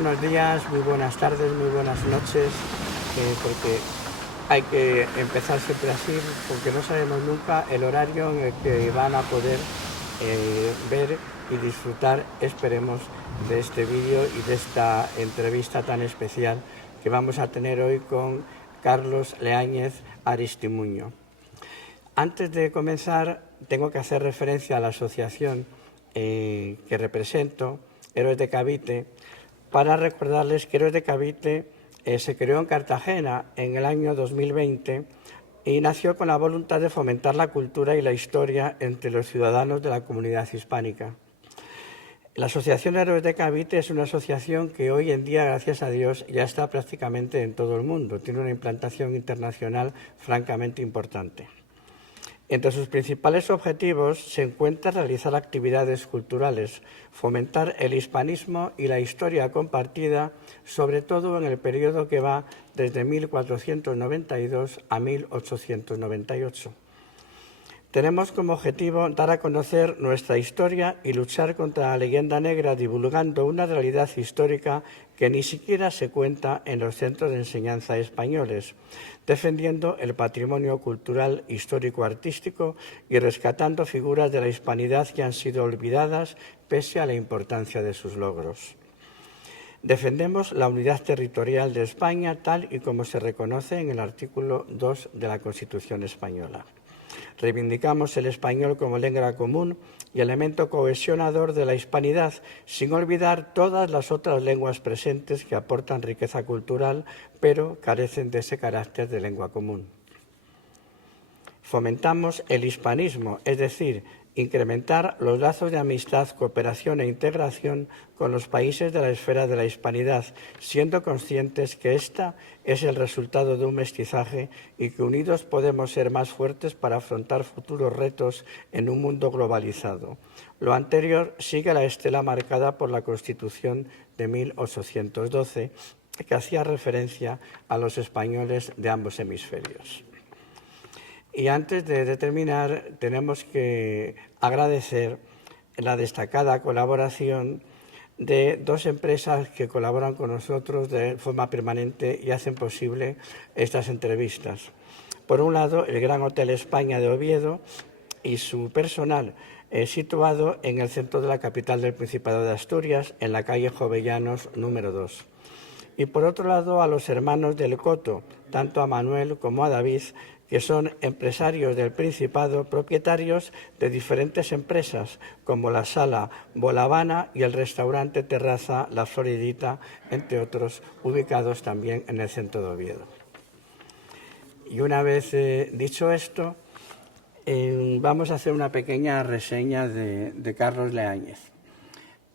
buenos días, muy buenas tardes, muy buenas noches, porque hay que empezar siempre así, porque no sabemos nunca el horario en el que van a poder ver y disfrutar, esperemos, de este vídeo y de esta entrevista tan especial que vamos a tener hoy con Carlos Leáñez Aristimuño. Antes de comenzar, tengo que hacer referencia a la asociación que represento, Héroes de Cavite, para recordarles que Héroes de Cavite se creó en Cartagena en el año 2020 y nació con la voluntad de fomentar la cultura y la historia entre los ciudadanos de la comunidad hispánica. La Asociación Héroes de Cavite es una asociación que hoy en día, gracias a Dios, ya está prácticamente en todo el mundo. Tiene una implantación internacional francamente importante. Entre sus principales objetivos se encuentra realizar actividades culturales, fomentar el hispanismo y la historia compartida, sobre todo en el periodo que va desde 1492 a 1898. Tenemos como objetivo dar a conocer nuestra historia y luchar contra la leyenda negra, divulgando una realidad histórica que ni siquiera se cuenta en los centros de enseñanza españoles, defendiendo el patrimonio cultural, histórico-artístico y rescatando figuras de la hispanidad que han sido olvidadas pese a la importancia de sus logros. Defendemos la unidad territorial de España tal y como se reconoce en el artículo 2 de la Constitución española. Reivindicamos el español como lengua común y elemento cohesionador de la hispanidad, sin olvidar todas las otras lenguas presentes que aportan riqueza cultural, pero carecen de ese carácter de lengua común. Fomentamos el hispanismo, es decir, incrementar los lazos de amistad, cooperación e integración con los países de la esfera de la hispanidad, siendo conscientes que esta es el resultado de un mestizaje y que unidos podemos ser más fuertes para afrontar futuros retos en un mundo globalizado. Lo anterior sigue la estela marcada por la Constitución de 1812, que hacía referencia a los españoles de ambos hemisferios. Y antes de terminar, tenemos que agradecer la destacada colaboración de dos empresas que colaboran con nosotros de forma permanente y hacen posible estas entrevistas. Por un lado, el Gran Hotel España de Oviedo y su personal situado en el centro de la capital del Principado de Asturias, en la calle Jovellanos número 2. Y por otro lado, a los hermanos del Coto, tanto a Manuel como a David, que son empresarios del Principado, propietarios de diferentes empresas, como la Sala Bolavana y el restaurante Terraza La Floridita, entre otros, ubicados también en el centro de Oviedo. Y una vez dicho esto, vamos a hacer una pequeña reseña de Carlos Leáñez.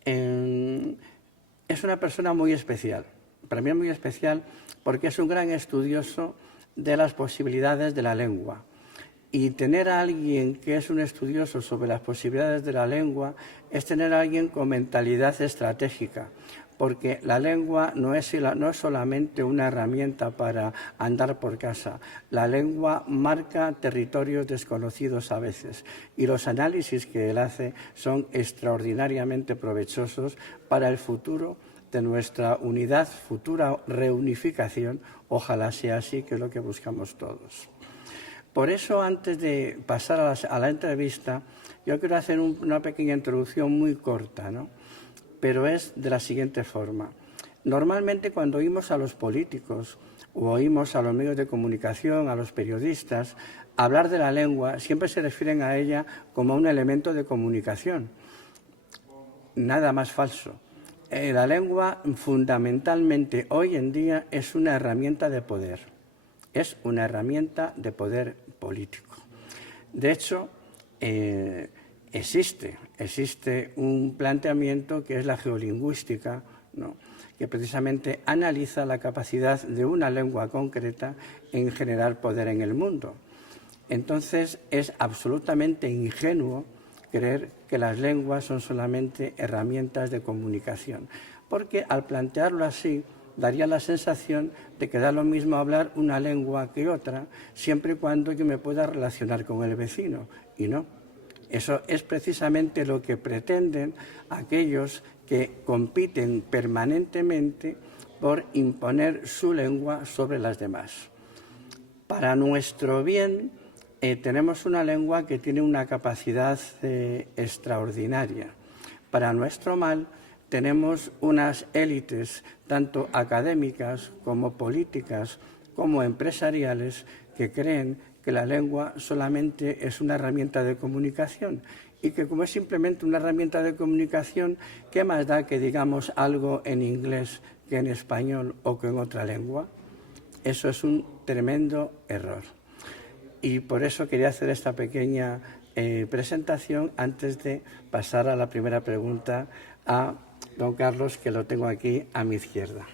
Es una persona muy especial. Para mí es muy especial porque es un gran estudioso de las posibilidades de la lengua. Y tener a alguien que es un estudioso sobre las posibilidades de la lengua es tener a alguien con mentalidad estratégica, porque la lengua no es solamente una herramienta para andar por casa. La lengua marca territorios desconocidos a veces y los análisis que él hace son extraordinariamente provechosos para el futuro de nuestra unidad, futura reunificación. Ojalá sea así, que es lo que buscamos todos. Por eso, antes de pasar a la entrevista, yo quiero hacer una pequeña introducción muy corta, ¿no? Pero es de la siguiente forma. Normalmente, cuando oímos a los políticos o oímos a los medios de comunicación, a los periodistas, hablar de la lengua, siempre se refieren a ella como a un elemento de comunicación. Nada más falso. La lengua fundamentalmente hoy en día es una herramienta de poder, es una herramienta de poder político. De hecho, existe un planteamiento que es la geolingüística, ¿no?, que precisamente analiza la capacidad de una lengua concreta en generar poder en el mundo. Entonces, es absolutamente ingenuo creer que las lenguas son solamente herramientas de comunicación, porque al plantearlo así daría la sensación de que da lo mismo hablar una lengua que otra, siempre y cuando yo me pueda relacionar con el vecino, y no. Eso es precisamente lo que pretenden aquellos que que compiten permanentemente por imponer su lengua sobre las demás. Para nuestro bien, tenemos una lengua que tiene una capacidad extraordinaria. Para nuestro mal, tenemos unas élites, tanto académicas como políticas, como empresariales, que creen que la lengua solamente es una herramienta de comunicación y que como es simplemente una herramienta de comunicación, ¿qué más da que digamos algo en inglés que en español o que en otra lengua? Eso es un tremendo error. Y por eso quería hacer esta pequeña presentación antes de pasar a la primera pregunta a don Carlos, que lo tengo aquí a mi izquierda.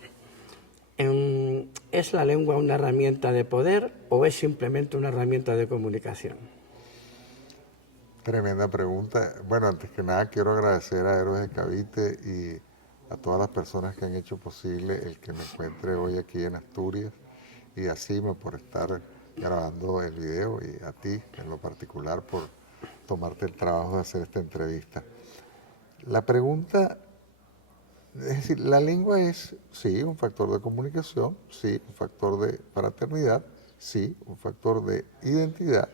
¿Es la lengua una herramienta de poder o es simplemente una herramienta de comunicación? Tremenda pregunta. Bueno, antes que nada quiero agradecer a Héroes de Cavite y a todas las personas que han hecho posible el que me encuentre hoy aquí en Asturias, y a Cima por estar grabando el video, y a ti en lo particular por tomarte el trabajo de hacer esta entrevista. La pregunta, es decir, la lengua es, sí, un factor de comunicación, sí, un factor de fraternidad, sí, un factor de identidad,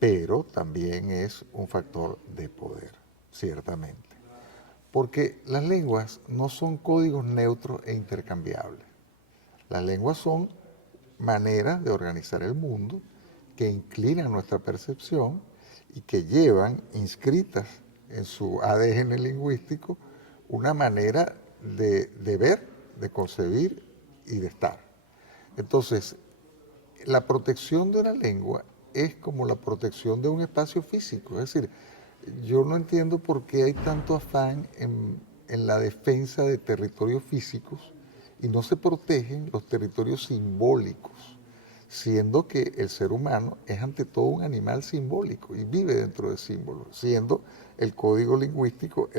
pero también es un factor de poder, ciertamente. Porque las lenguas no son códigos neutros e intercambiables. Las lenguas son maneras de organizar el mundo que inclinan nuestra percepción y que llevan inscritas en su ADN lingüístico una manera de ver, de concebir y de estar. Entonces, la protección de una lengua es como la protección de un espacio físico. Es decir, yo no entiendo por qué hay tanto afán en la defensa de territorios físicos y no se protegen los territorios simbólicos, siendo que el ser humano es ante todo un animal simbólico y vive dentro de símbolos, siendo el código lingüístico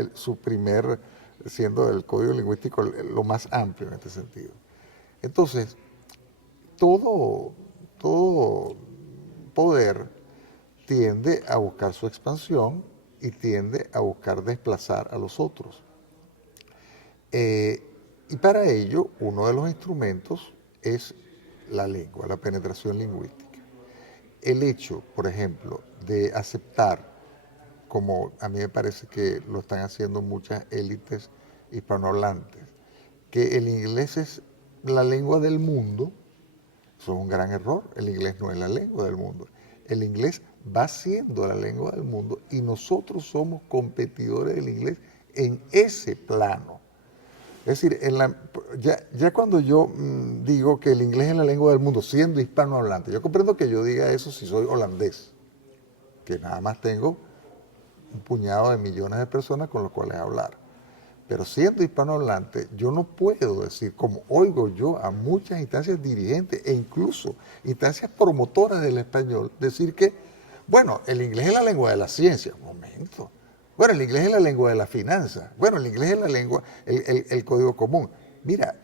siendo el código lingüístico lo más amplio en este sentido. Entonces, todo poder tiende a buscar su expansión y tiende a buscar desplazar a los otros. Y para ello, uno de los instrumentos es la lengua, la penetración lingüística. El hecho, por ejemplo, de aceptar, como a mí me parece que lo están haciendo muchas élites hispanohablantes, que el inglés es la lengua del mundo, eso es un gran error. El inglés no es la lengua del mundo. El inglés va siendo la lengua del mundo y nosotros somos competidores del inglés en ese plano. Es decir, ya cuando yo digo que el inglés es la lengua del mundo, siendo hispanohablante, yo comprendo que yo diga eso si soy holandés, que nada más tengo un puñado de millones de personas con los cuales hablar. Pero siendo hispanohablante, yo no puedo decir, como oigo yo a muchas instancias dirigentes e incluso instancias promotoras del español, decir que, bueno, el inglés es la lengua de la ciencia. Un momento. Bueno, el inglés es la lengua de la finanza. Bueno, el inglés es la lengua, el código común. Mira,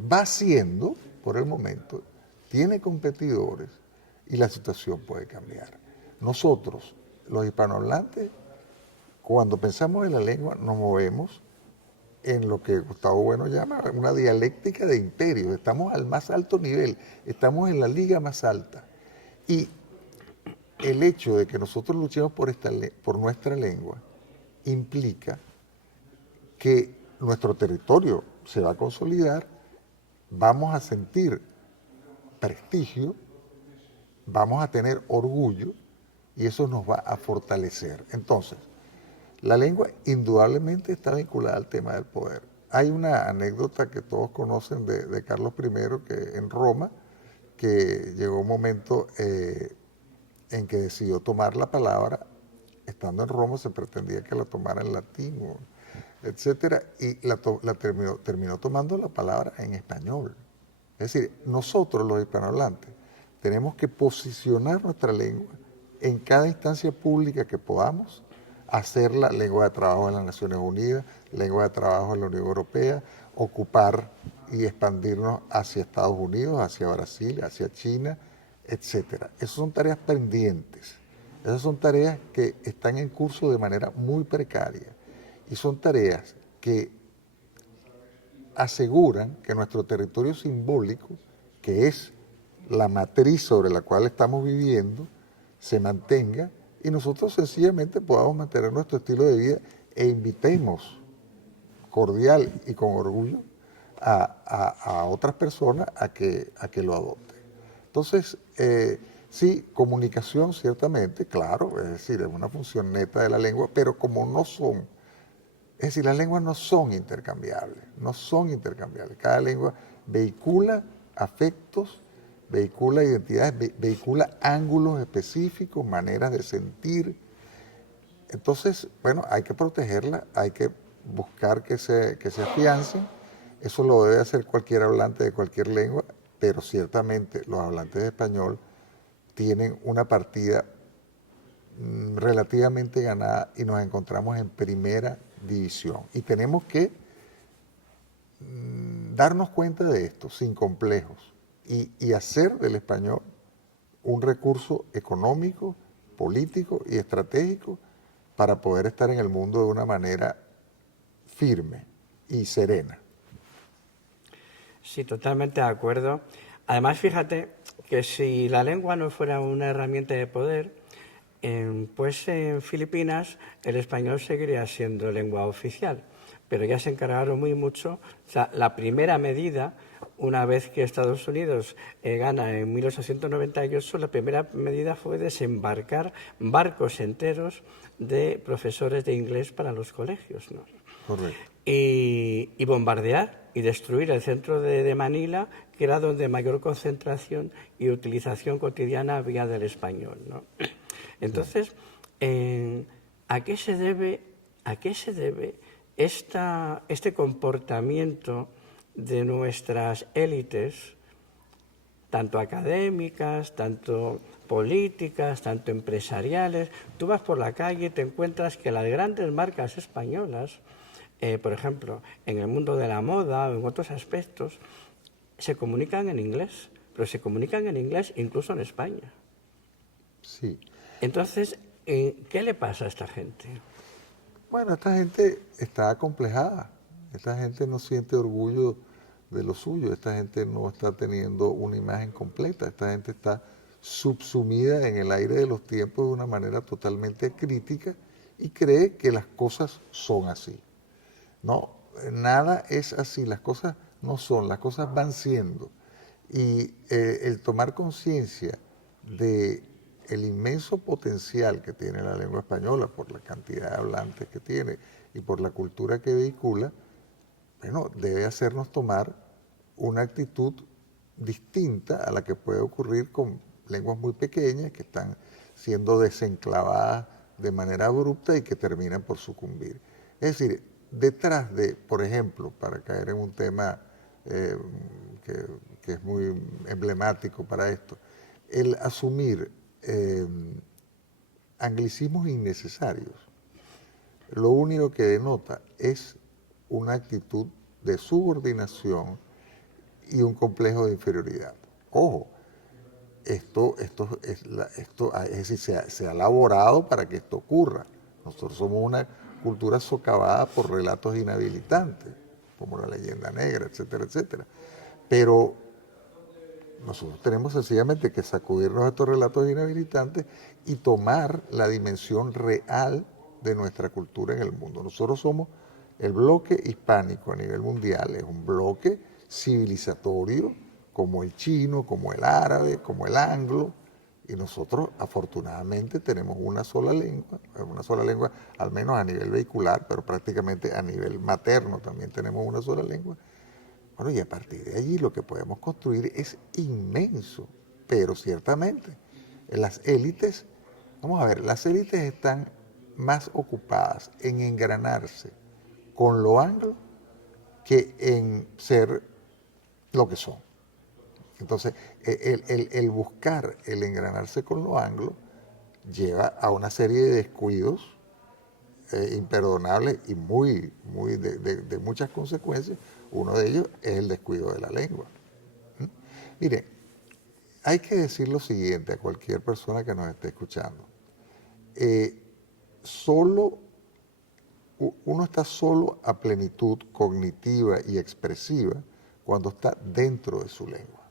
va siendo, por el momento, tiene competidores y la situación puede cambiar. Nosotros, los hispanohablantes, cuando pensamos en la lengua, nos movemos en lo que Gustavo Bueno llama una dialéctica de imperios. Estamos al más alto nivel, estamos en la liga más alta. Y el hecho de que nosotros luchemos por nuestra lengua implica que nuestro territorio se va a consolidar, vamos a sentir prestigio, vamos a tener orgullo y eso nos va a fortalecer. Entonces, la lengua indudablemente está vinculada al tema del poder. Hay una anécdota que todos conocen de Carlos I, que en Roma, que llegó un momento en que decidió tomar la palabra. Estando en Roma se pretendía que la tomara en latín, etcétera, y terminó tomando la palabra en español. Es decir, nosotros los hispanohablantes tenemos que posicionar nuestra lengua en cada instancia pública que podamos, hacerla lengua de trabajo en las Naciones Unidas, lengua de trabajo en la Unión Europea, ocupar y expandirnos hacia Estados Unidos, hacia Brasil, hacia China, etcétera. Esas son tareas pendientes, esas son tareas que están en curso de manera muy precaria y son tareas que aseguran que nuestro territorio simbólico, que es la matriz sobre la cual estamos viviendo, se mantenga y nosotros sencillamente podamos mantener nuestro estilo de vida e invitemos cordial y con orgullo a otras personas a que lo adopten. Entonces, sí, comunicación ciertamente, claro, es decir, es una función neta de la lengua, pero como no son, es decir, las lenguas no son intercambiables, no son intercambiables. Cada lengua vehicula afectos, vehicula identidades, vehicula ángulos específicos, maneras de sentir. Entonces, bueno, hay que protegerla, hay que buscar que se afiancen. Eso lo debe hacer cualquier hablante de cualquier lengua, pero ciertamente los hablantes de español tienen una partida relativamente ganada y nos encontramos en primera división. Y tenemos que darnos cuenta de esto sin complejos y hacer del español un recurso económico, político y estratégico para poder estar en el mundo de una manera firme y serena. Sí, totalmente de acuerdo. Además, fíjate que si la lengua no fuera una herramienta de poder, pues en Filipinas el español seguiría siendo lengua oficial, pero ya se encargaron muy mucho. O sea, la primera medida, una vez que Estados Unidos gana en 1898, la primera medida fue desembarcar barcos enteros de profesores de inglés para los colegios, ¿no? Correcto. Y bombardear y destruir el centro de Manila, que era donde mayor concentración y utilización cotidiana había del español, ¿no? Entonces, ¿a qué se debe este comportamiento de nuestras élites, tanto académicas, tanto políticas, tanto empresariales? Tú vas por la calle y te encuentras que las grandes marcas españolas, por ejemplo, en el mundo de la moda o en otros aspectos, se comunican en inglés, pero se comunican en inglés incluso en España. Sí. Entonces, ¿qué le pasa a esta gente? Bueno, esta gente está acomplejada, esta gente no siente orgullo de lo suyo, esta gente no está teniendo una imagen completa, esta gente está subsumida en el aire de los tiempos de una manera totalmente crítica y cree que las cosas son así. No, nada es así, las cosas no son, las cosas van siendo. Y el tomar conciencia de el inmenso potencial que tiene la lengua española por la cantidad de hablantes que tiene y por la cultura que vehicula, bueno, debe hacernos tomar una actitud distinta a la que puede ocurrir con lenguas muy pequeñas que están siendo desenclavadas de manera abrupta y que terminan por sucumbir. Es decir, detrás de, por ejemplo, para caer en un tema que es muy emblemático para esto, el asumir anglicismos innecesarios, lo único que denota es una actitud de subordinación y un complejo de inferioridad. Ojo, esto es decir, se ha elaborado para que esto ocurra. Nosotros somos una cultura socavada por relatos inhabilitantes, como la leyenda negra, etcétera, etcétera. Pero nosotros tenemos sencillamente que sacudirnos de estos relatos inhabilitantes y tomar la dimensión real de nuestra cultura en el mundo. Nosotros somos el bloque hispánico a nivel mundial, es un bloque civilizatorio como el chino, como el árabe, como el anglo, y nosotros afortunadamente tenemos una sola lengua al menos a nivel vehicular, pero prácticamente a nivel materno también tenemos una sola lengua. Bueno, y a partir de allí lo que podemos construir es inmenso, pero ciertamente las élites, vamos a ver, las élites están más ocupadas en engranarse con lo anglo que en ser lo que son. Entonces, el buscar el engranarse con lo anglo lleva a una serie de descuidos imperdonables y de muchas consecuencias. Uno de ellos es el descuido de la lengua. Mire, hay que decir lo siguiente a cualquier persona que nos esté escuchando. Solo uno está solo a plenitud cognitiva y expresiva cuando está dentro de su lengua.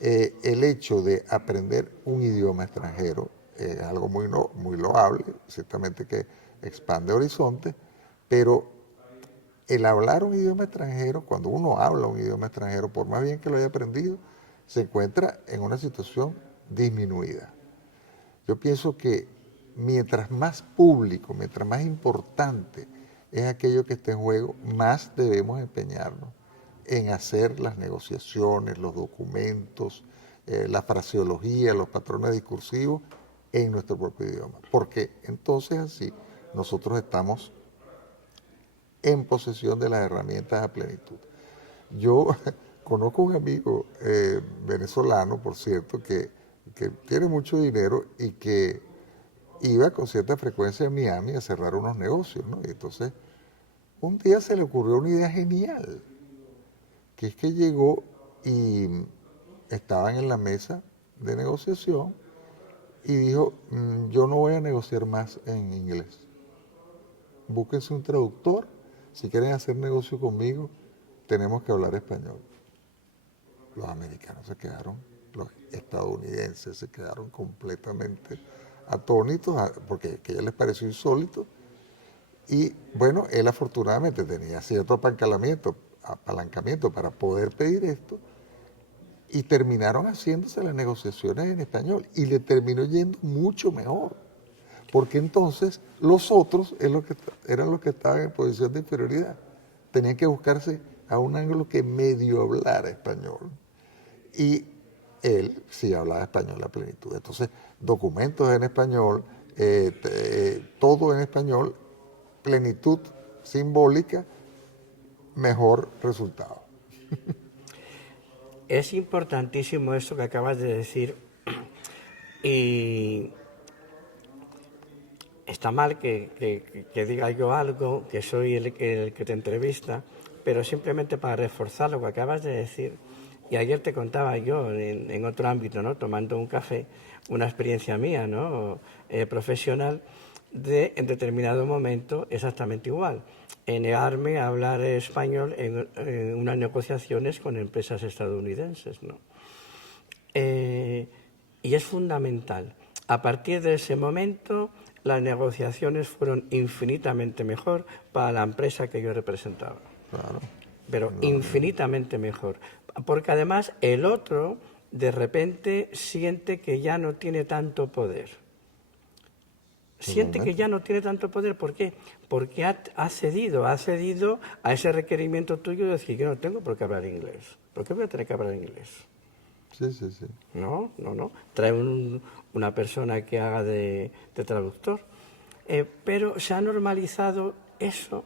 El hecho de aprender un idioma extranjero es algo muy loable, ciertamente que expande horizontes, pero el hablar un idioma extranjero, cuando uno habla un idioma extranjero, por más bien que lo haya aprendido, se encuentra en una situación disminuida. Yo pienso que mientras más público, mientras más importante es aquello que está en juego, más debemos empeñarnos en hacer las negociaciones, los documentos, la fraseología, los patrones discursivos en nuestro propio idioma. Porque entonces así nosotros estamos en posesión de las herramientas a plenitud. Yo conozco un amigo venezolano, por cierto, que tiene mucho dinero y que iba con cierta frecuencia a Miami a cerrar unos negocios, ¿no? Y entonces un día se le ocurrió una idea genial, que es que llegó y estaban en la mesa de negociación y dijo, yo no voy a negociar más en inglés. Búsquense un traductor, si quieren hacer negocio conmigo, tenemos que hablar español. Los americanos se quedaron, los estadounidenses se quedaron completamente atónitos porque a ellos les pareció insólito. Y bueno, él afortunadamente tenía cierto apalancamiento para poder pedir esto y terminaron haciéndose las negociaciones en español y le terminó yendo mucho mejor. Porque entonces los otros eran los que estaban en posición de inferioridad. Tenían que buscarse a un ángulo que medio hablara español. Y él sí hablaba español a plenitud. Entonces, documentos en español, todo en español, plenitud simbólica, mejor resultado. Es importantísimo esto que acabas de decir y está mal que diga yo algo, que soy el que te entrevista, pero simplemente para reforzar lo que acabas de decir. Y ayer te contaba yo en otro ámbito, ¿no? Tomando un café, una experiencia mía, ¿no? Profesional, de en determinado momento exactamente igual. Negarme a hablar español en unas negociaciones con empresas estadounidenses, ¿no? Y es fundamental. A partir de ese momento, las negociaciones fueron infinitamente mejor para la empresa que yo representaba. Claro. Pero infinitamente mejor. Porque además el otro de repente siente que ya no tiene tanto poder. Siente que ya no tiene tanto poder. ¿Por qué? Porque ha cedido a ese requerimiento tuyo de decir, yo no tengo por qué hablar inglés. ¿Por qué voy a tener que hablar inglés? Sí, sí, sí. No. Trae una persona que haga de traductor. Pero se ha normalizado eso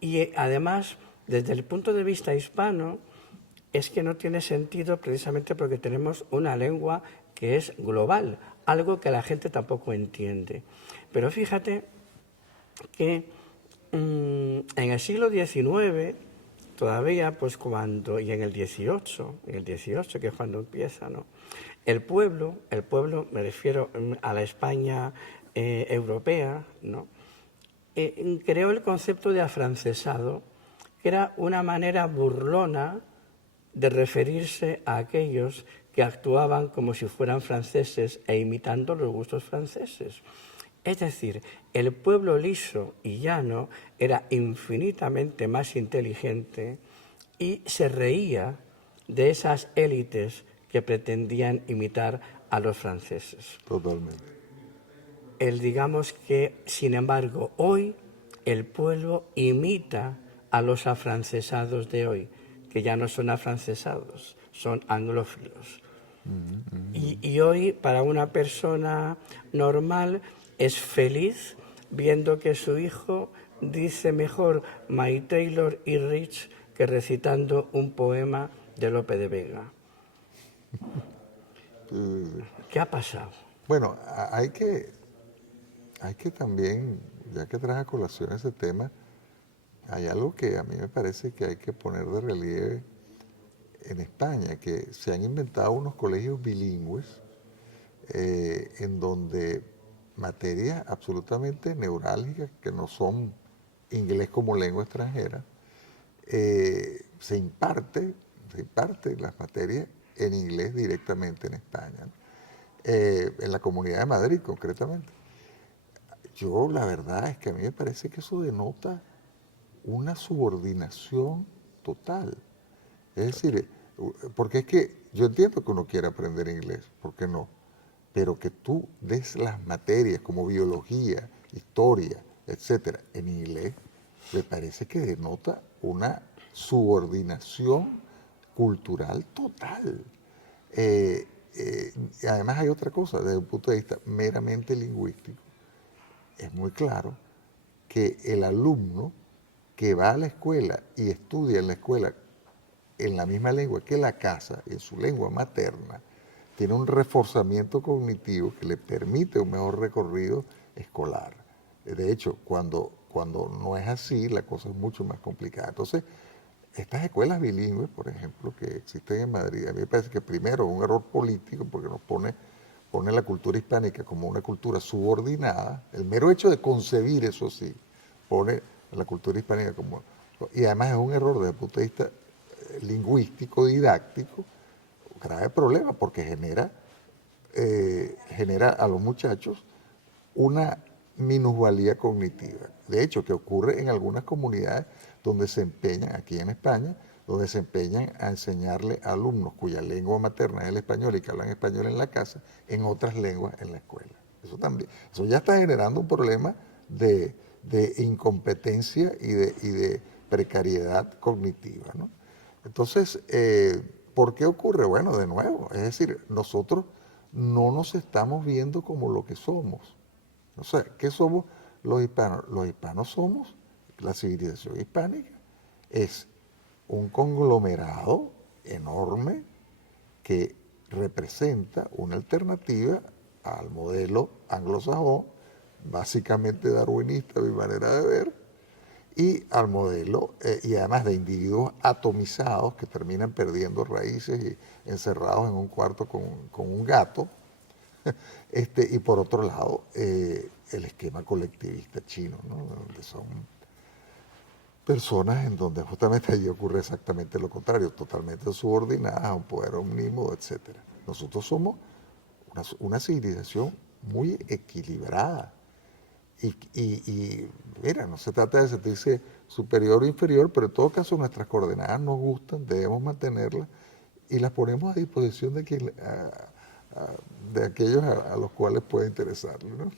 y además, desde el punto de vista hispano, es que no tiene sentido precisamente porque tenemos una lengua que es global, algo que la gente tampoco entiende. Pero fíjate que en el siglo XIX, todavía, pues cuando, y en el XVIII, que es cuando empieza, ¿no? El pueblo, me refiero a la España europea, ¿no? Creó el concepto de afrancesado, que era una manera burlona de referirse a aquellos que actuaban como si fueran franceses e imitando los gustos franceses. Es decir, el pueblo liso y llano era infinitamente más inteligente y se reía de esas élites que pretendían imitar a los franceses. Totalmente. Digamos que, sin embargo, hoy el pueblo imita a los afrancesados de hoy, que ya no son afrancesados, son anglófilos. Y hoy, para una persona normal, es feliz viendo que su hijo dice mejor My Taylor y Rich que recitando un poema de Lope de Vega. ¿Qué ha pasado? Bueno, hay que también, ya que traes a colación ese tema, hay algo que a mí me parece que hay que poner de relieve en España, que se han inventado unos colegios bilingües en donde materias absolutamente neurálgicas que no son inglés como lengua extranjera. Se imparte las materias en inglés directamente en España, ¿no? En la Comunidad de Madrid concretamente. Yo la verdad es que a mí me parece que eso denota una subordinación total. Es decir, porque es que yo entiendo que uno quiere aprender inglés, ¿por qué no? Pero que tú des las materias como biología, historia, etcétera, en inglés, me parece que denota una subordinación cultural total. Y además hay otra cosa, desde un punto de vista meramente lingüístico. Es muy claro que el alumno que va a la escuela y estudia en la escuela en la misma lengua que la casa, en su lengua materna, tiene un reforzamiento cognitivo que le permite un mejor recorrido escolar. De hecho, cuando no es así, la cosa es mucho más complicada. Entonces, estas escuelas bilingües, por ejemplo, que existen en Madrid, a mí me parece que primero es un error político porque nos pone la cultura hispánica como una cultura subordinada. El mero hecho de concebir, eso sí, pone a la cultura hispánica como... Y además es un error desde el punto de vista lingüístico, didáctico, un grave problema porque genera a los muchachos una minusvalía cognitiva. De hecho, que ocurre en algunas comunidades donde se empeñan, aquí en España, donde se empeñan a enseñarle a alumnos cuya lengua materna es el español y que hablan español en la casa, en otras lenguas en la escuela. Eso ya está generando un problema de incompetencia y de precariedad cognitiva, ¿no? Entonces, ¿por qué ocurre? Bueno, de nuevo, es decir, nosotros no nos estamos viendo como lo que somos. O sea, ¿qué somos los hispanos? Los hispanos somos, la civilización hispánica, es un conglomerado enorme que representa una alternativa al modelo anglosajón, básicamente darwinista, mi manera de ver, y al modelo, y además de individuos atomizados que terminan perdiendo raíces y encerrados en un cuarto con un gato. Y por otro lado, el esquema colectivista chino, ¿no? Donde son personas en donde justamente allí ocurre exactamente lo contrario, totalmente subordinadas a un poder omnímodo, etc. Nosotros somos una civilización muy equilibrada. Y mira, no se trata de sentirse superior o inferior, pero en todo caso nuestras coordenadas nos gustan, debemos mantenerlas y las ponemos a disposición de de aquellos a los cuales puede interesarles, ¿no?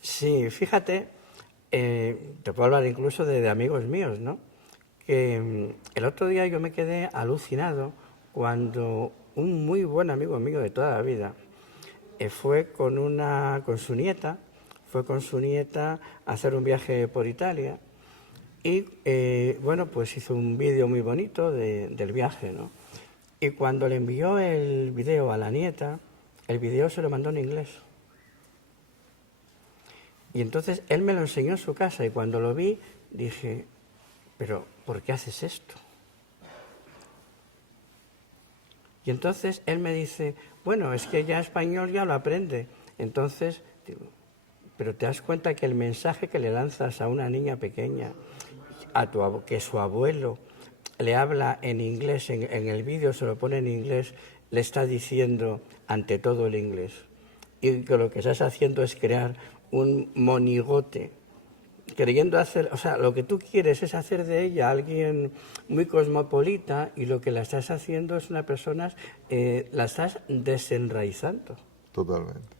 Sí, fíjate, te puedo hablar incluso de amigos míos, ¿no? Que el otro día yo me quedé alucinado cuando un muy buen amigo mío de toda la vida fue con su nieta, a hacer un viaje por Italia y bueno, pues hizo un vídeo muy bonito del viaje, ¿no? Y cuando le envió el vídeo a la nieta, el vídeo se lo mandó en inglés. Y entonces él me lo enseñó en su casa y cuando lo vi dije, pero ¿por qué haces esto? Y entonces él me dice, bueno, es que ya español ya lo aprende. Entonces, digo, pero te das cuenta que el mensaje que le lanzas a una niña pequeña, que su abuelo le habla en inglés, en el vídeo se lo pone en inglés, le está diciendo ante todo el inglés. Y que lo que estás haciendo es crear un monigote, queriendo hacer, o sea, lo que tú quieres es hacer de ella alguien muy cosmopolita y lo que la estás haciendo es una persona, la estás desenraizando. Totalmente.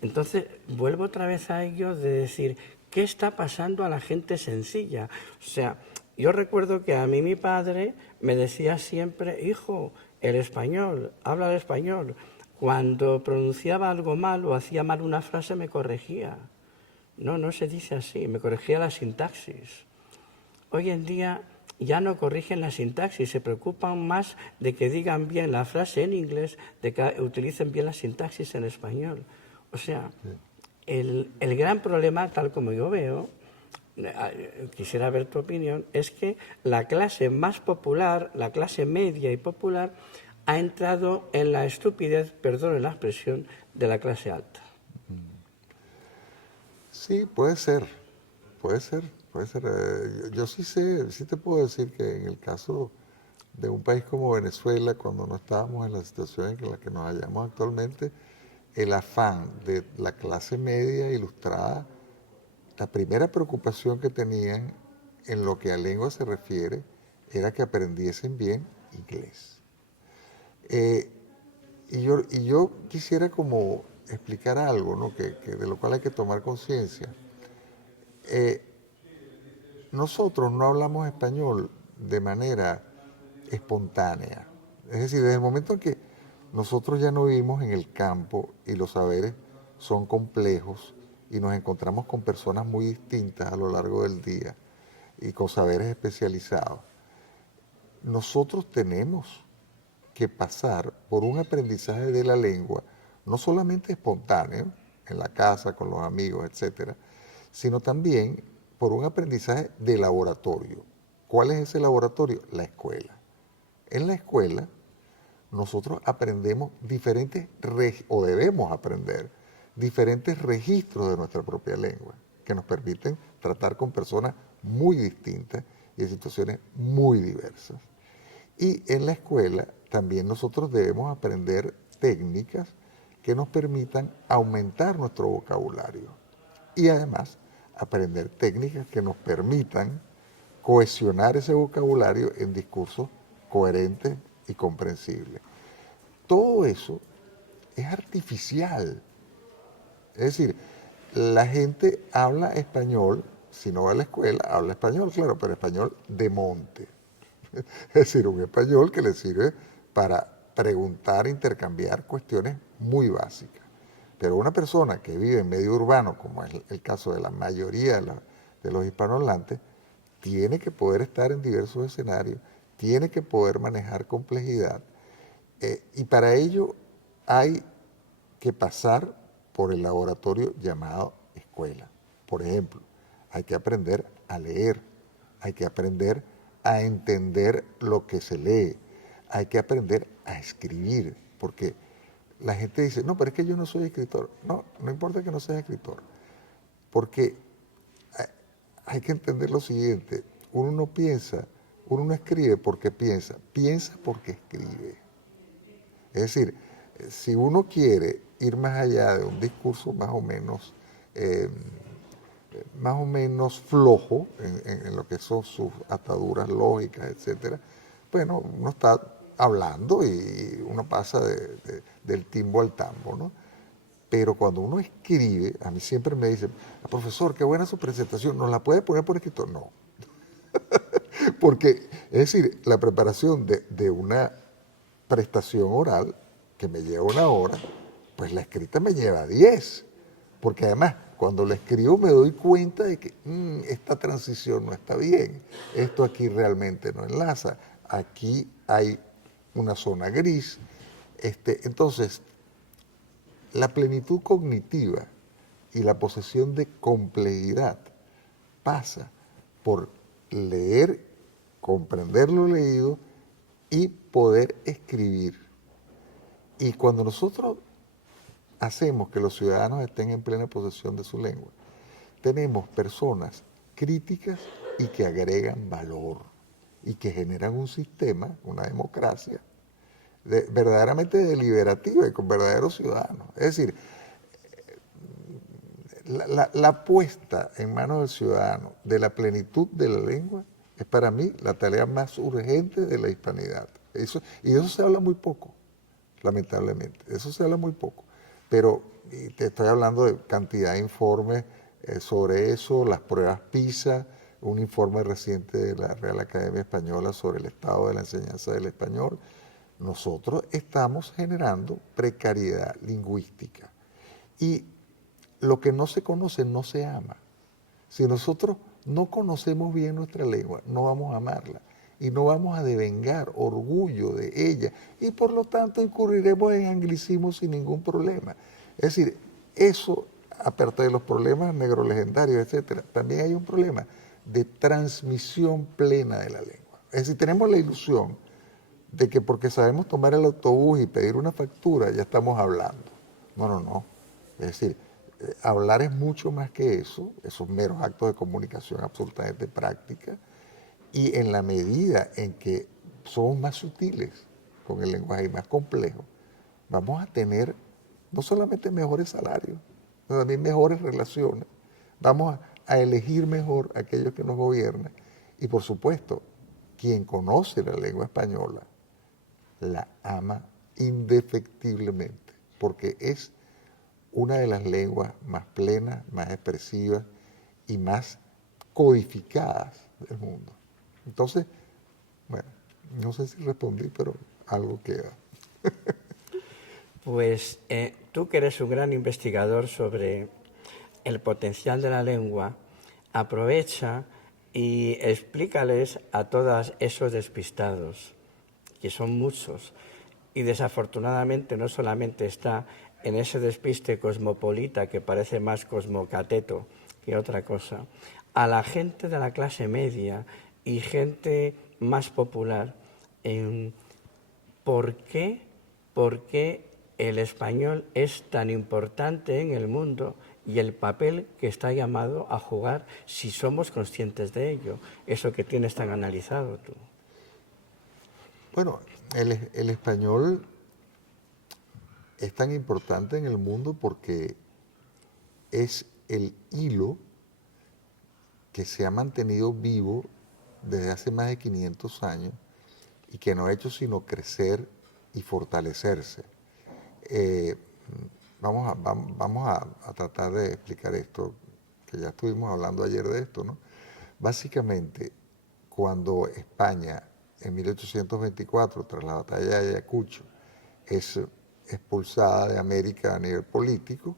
Entonces, vuelvo otra vez a ello de decir, ¿qué está pasando a la gente sencilla? O sea, yo recuerdo que a mí mi padre me decía siempre, hijo, el español, habla el español. Cuando pronunciaba algo mal o hacía mal una frase me corregía. No se dice así, me corregía la sintaxis. Hoy en día ya no corrigen la sintaxis, se preocupan más de que digan bien la frase en inglés, de que utilicen bien la sintaxis en español. O sea, el gran problema, tal como yo veo, quisiera ver tu opinión, es que la clase más popular, la clase media y popular, ha entrado en la estupidez, perdón la expresión, de la clase alta. Sí, puede ser, puede ser. Yo sí sé, sí te puedo decir que en el caso de un país como Venezuela, cuando no estábamos en la situación en la que nos hallamos actualmente, el afán de la clase media ilustrada, la primera preocupación que tenían en lo que a lengua se refiere era que aprendiesen bien inglés. Eh, y yo quisiera como explicar algo, ¿no? Que de lo cual hay que tomar conciencia. Eh, Nosotros no hablamos español de manera espontánea. Es decir, desde el momento en que nosotros ya no vivimos en el campo y los saberes son complejos y nos encontramos con personas muy distintas a lo largo del día y con saberes especializados, nosotros tenemos que pasar por un aprendizaje de la lengua, no solamente espontáneo, en la casa, con los amigos, etcétera, sino también por un aprendizaje de laboratorio. ¿Cuál es ese laboratorio? La escuela. En la escuela nosotros aprendemos o debemos aprender diferentes registros de nuestra propia lengua, que nos permiten tratar con personas muy distintas y en situaciones muy diversas. Y en la escuela también nosotros debemos aprender técnicas que nos permitan aumentar nuestro vocabulario y además aprender técnicas que nos permitan cohesionar ese vocabulario en discursos coherentes y comprensibles. Todo eso es artificial. Es decir, la gente habla español, si no va a la escuela, habla español, claro, pero español de monte. Es decir, un español que le sirve para preguntar, intercambiar cuestiones muy básicas. Pero una persona que vive en medio urbano, como es el caso de la mayoría de los hispanohablantes, tiene que poder estar en diversos escenarios, tiene que poder manejar complejidad. Y para ello hay que pasar por el laboratorio llamado escuela. Por ejemplo, hay que aprender a leer, hay que aprender a entender lo que se lee, hay que aprender a escribir, porque la gente dice, no, pero es que yo no soy escritor. No, no importa que no seas escritor, porque hay que entender lo siguiente, uno no piensa, uno no escribe porque piensa, piensa porque escribe. Es decir, si uno quiere ir más allá de un discurso eh, más o menos flojo en lo que son sus ataduras lógicas, etcétera, bueno, uno está hablando y uno pasa del timbo al tambo, ¿no? Pero cuando uno escribe, a mí siempre me dicen, profesor, qué buena su presentación, ¿nos la puede poner por escrito? No. Porque, es decir, la preparación de una prestación oral, que me lleva 1 hora, pues la escrita me lleva 10. Porque además, cuando la escribo me doy cuenta de que esta transición no está bien, esto aquí realmente no enlaza, aquí hay una zona gris. Entonces, la plenitud cognitiva y la posesión de complejidad pasa por leer, comprender lo leído y poder escribir. Y cuando nosotros hacemos que los ciudadanos estén en plena posesión de su lengua, tenemos personas críticas y que agregan valor y que generan un sistema, una democracia, verdaderamente deliberativa y con verdaderos ciudadanos. Es decir, la puesta en manos del ciudadano de la plenitud de la lengua es para mí la tarea más urgente de la hispanidad. Y de eso se habla muy poco, lamentablemente. De eso se habla muy poco. Pero te estoy hablando de cantidad de informes sobre eso, las pruebas PISA, un informe reciente de la Real Academia Española sobre el estado de la enseñanza del español. Nosotros estamos generando precariedad lingüística. Y lo que no se conoce no se ama. Si nosotros no conocemos bien nuestra lengua, no vamos a amarla y no vamos a devengar orgullo de ella y por lo tanto incurriremos en anglicismo sin ningún problema. Es decir, eso, aparte de los problemas negrolegendarios, etcétera, también hay un problema de transmisión plena de la lengua. Es decir, tenemos la ilusión de que porque sabemos tomar el autobús y pedir una factura ya estamos hablando. No, no, no. Es decir, hablar es mucho más que eso, esos meros actos de comunicación absolutamente práctica, y en la medida en que somos más sutiles con el lenguaje y más complejos, vamos a tener no solamente mejores salarios, sino también mejores relaciones. Vamos a elegir mejor a aquellos que nos gobiernan. Y por supuesto, quien conoce la lengua española la ama indefectiblemente, porque es una de las lenguas más plenas, más expresivas y más codificadas del mundo. Entonces, bueno, no sé si respondí, pero algo queda. Pues tú que eres un gran investigador sobre el potencial de la lengua, aprovecha y explícales a todos esos despistados, que son muchos, y desafortunadamente no solamente está en ese despiste cosmopolita que parece más cosmocateto que otra cosa, a la gente de la clase media y gente más popular, ¿por qué el español es tan importante en el mundo y el papel que está llamado a jugar si somos conscientes de ello? Eso que tienes tan analizado tú. Bueno, el español es tan importante en el mundo porque es el hilo que se ha mantenido vivo desde hace más de 500 años y que no ha hecho sino crecer y fortalecerse. Eh, vamos a tratar de explicar esto, que ya estuvimos hablando ayer de esto, ¿no? Básicamente, cuando España en 1824, tras la batalla de Ayacucho, es expulsada de América a nivel político,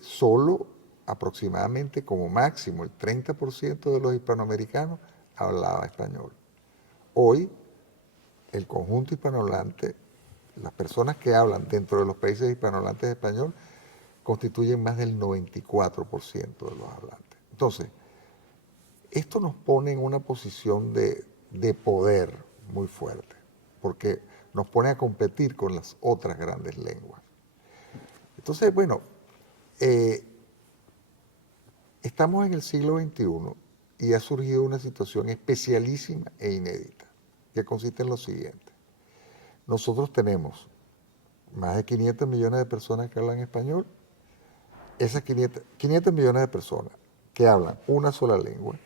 solo aproximadamente como máximo el 30% de los hispanoamericanos hablaba español. Hoy, el conjunto hispanohablante, las personas que hablan dentro de los países hispanohablantes de español, constituyen más del 94% de los hablantes. Entonces, esto nos pone en una posición de poder muy fuerte, porque nos pone a competir con las otras grandes lenguas. Entonces, bueno, estamos en el siglo XXI y ha surgido una situación especialísima e inédita, que consiste en lo siguiente. Nosotros tenemos más de 500 millones de personas que hablan español. Esas 500 millones de personas que hablan una sola lengua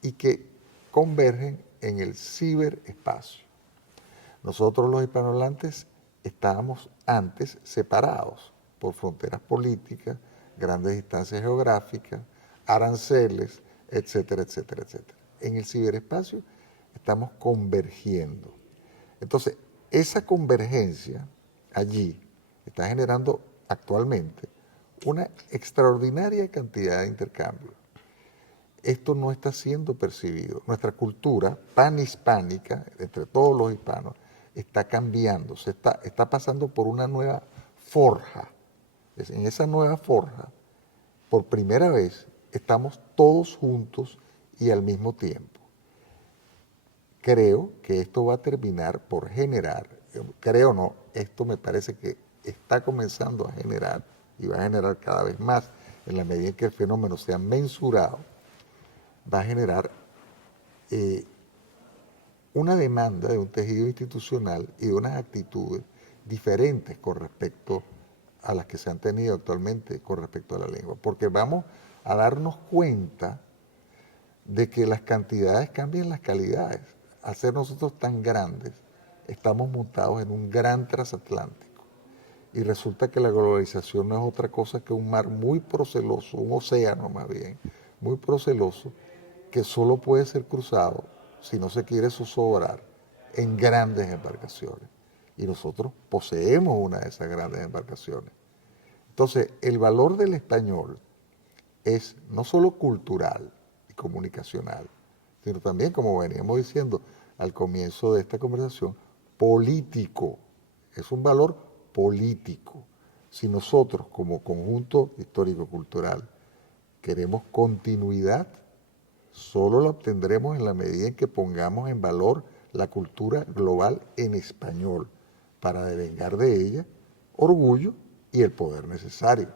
y que convergen en el ciberespacio. Nosotros los hispanohablantes estábamos antes separados por fronteras políticas, grandes distancias geográficas, aranceles, etcétera, etcétera, etcétera. En el ciberespacio estamos convergiendo. Entonces, esa convergencia allí está generando actualmente una extraordinaria cantidad de intercambios. Esto no está siendo percibido. Nuestra cultura panhispánica, entre todos los hispanos, está cambiando, está pasando por una nueva forja. En esa nueva forja, por primera vez, estamos todos juntos y al mismo tiempo. Creo que esto va a terminar por generar, creo no, esto me parece que está comenzando a generar y va a generar cada vez más en la medida en que el fenómeno sea mensurado, va a generar una demanda de un tejido institucional y de unas actitudes diferentes con respecto a las que se han tenido actualmente con respecto a la lengua, porque vamos a darnos cuenta de que las cantidades cambian las calidades. Al ser nosotros tan grandes, estamos montados en un gran transatlántico. Y resulta que la globalización no es otra cosa que un mar muy proceloso, un océano más bien, muy proceloso, que solo puede ser cruzado, si no se quiere zozobrar, en grandes embarcaciones. Y nosotros poseemos una de esas grandes embarcaciones. Entonces, el valor del español es no solo cultural y comunicacional, sino también, como veníamos diciendo al comienzo de esta conversación, político. Es un valor político. Si nosotros, como conjunto histórico-cultural, queremos continuidad, solo la obtendremos en la medida en que pongamos en valor la cultura global en español, para devengar de ella orgullo y el poder necesario.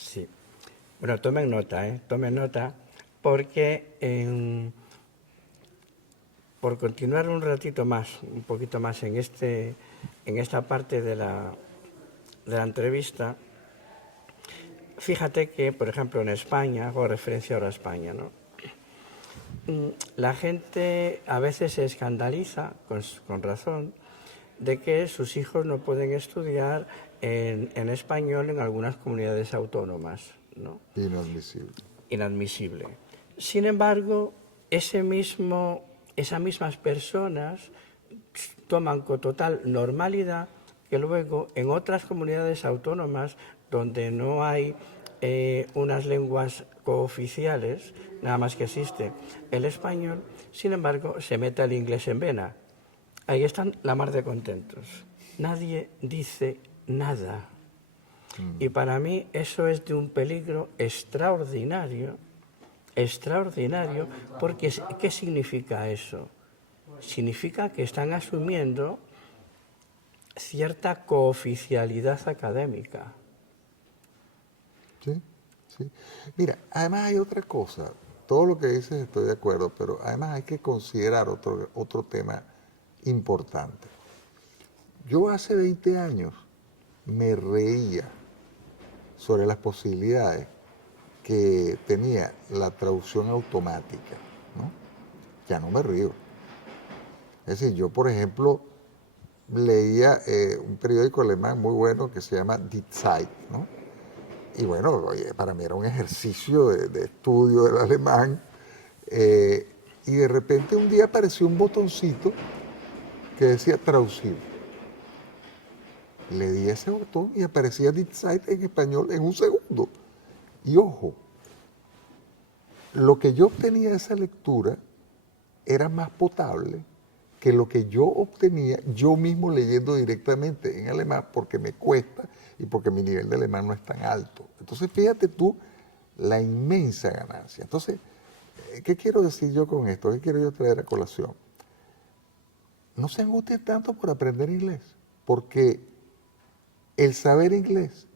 Sí. Bueno, tomen nota, porque por continuar un ratito más, un poquito más en esta parte de la entrevista, fíjate que, por ejemplo, en España, hago referencia ahora a España, ¿no? La gente a veces se escandaliza, con razón, de que sus hijos no pueden estudiar en español en algunas comunidades autónomas, ¿no? Inadmisible. Inadmisible. Sin embargo, esas mismas personas toman con total normalidad que luego en otras comunidades autónomas donde no hay unas lenguas cooficiales, nada más que existe el español, sin embargo se mete el inglés en vena. Ahí están la mar de contentos. Nadie dice nada. Y para mí eso es de un peligro extraordinario, porque ¿qué significa eso? Significa que están asumiendo cierta cooficialidad académica. Sí, sí. Mira, además hay otra cosa. Todo lo que dices estoy de acuerdo, pero además hay que considerar otro tema importante. Yo hace 20 años me reía sobre las posibilidades que tenía la traducción automática, ¿no? Ya no me río. Es decir, yo, por ejemplo, leía un periódico alemán muy bueno que se llama Die Zeit, ¿no? Y bueno, oye, para mí era un ejercicio de estudio del alemán. Y de repente un día apareció un botoncito que decía traducir. Le di ese botón y aparecía Die Zeit en español en un segundo. Y ojo, lo que yo obtenía de esa lectura era más potable que lo que yo obtenía yo mismo leyendo directamente en alemán, porque me cuesta y porque mi nivel de alemán no es tan alto. Entonces fíjate tú la inmensa ganancia. Entonces, ¿qué quiero decir yo con esto? ¿Qué quiero yo traer a colación? No se angustien tanto por aprender inglés, porque el saber inglés,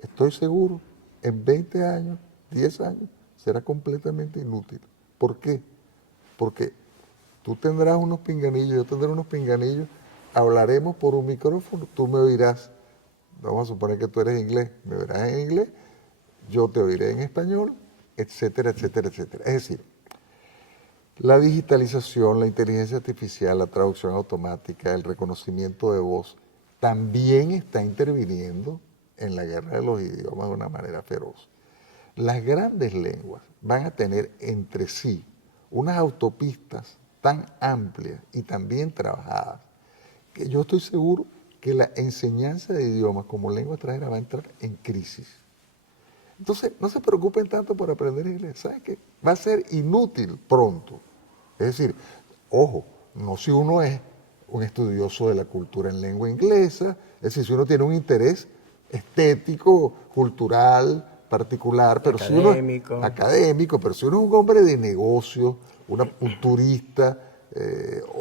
estoy seguro, en 20 años, 10 años, será completamente inútil. ¿Por qué? Porque tú tendrás unos pinganillos, yo tendré unos pinganillos, hablaremos por un micrófono, tú me oirás, vamos a suponer que tú eres inglés, me oirás en inglés, yo te oiré en español, etcétera, etcétera, etcétera. Es decir, la digitalización, la inteligencia artificial, la traducción automática, el reconocimiento de voz, también está interviniendo en la guerra de los idiomas de una manera feroz. Las grandes lenguas van a tener entre sí unas autopistas tan amplias y tan bien trabajadas que yo estoy seguro que la enseñanza de idiomas como lengua extranjera va a entrar en crisis. Entonces, no se preocupen tanto por aprender inglés. ¿Saben qué? Va a ser inútil pronto. Es decir, ojo, no si uno es un estudioso de la cultura en lengua inglesa, es decir, si uno tiene un interés estético, cultural, particular, pero si uno es académico, pero si uno es un hombre de negocios, un turista,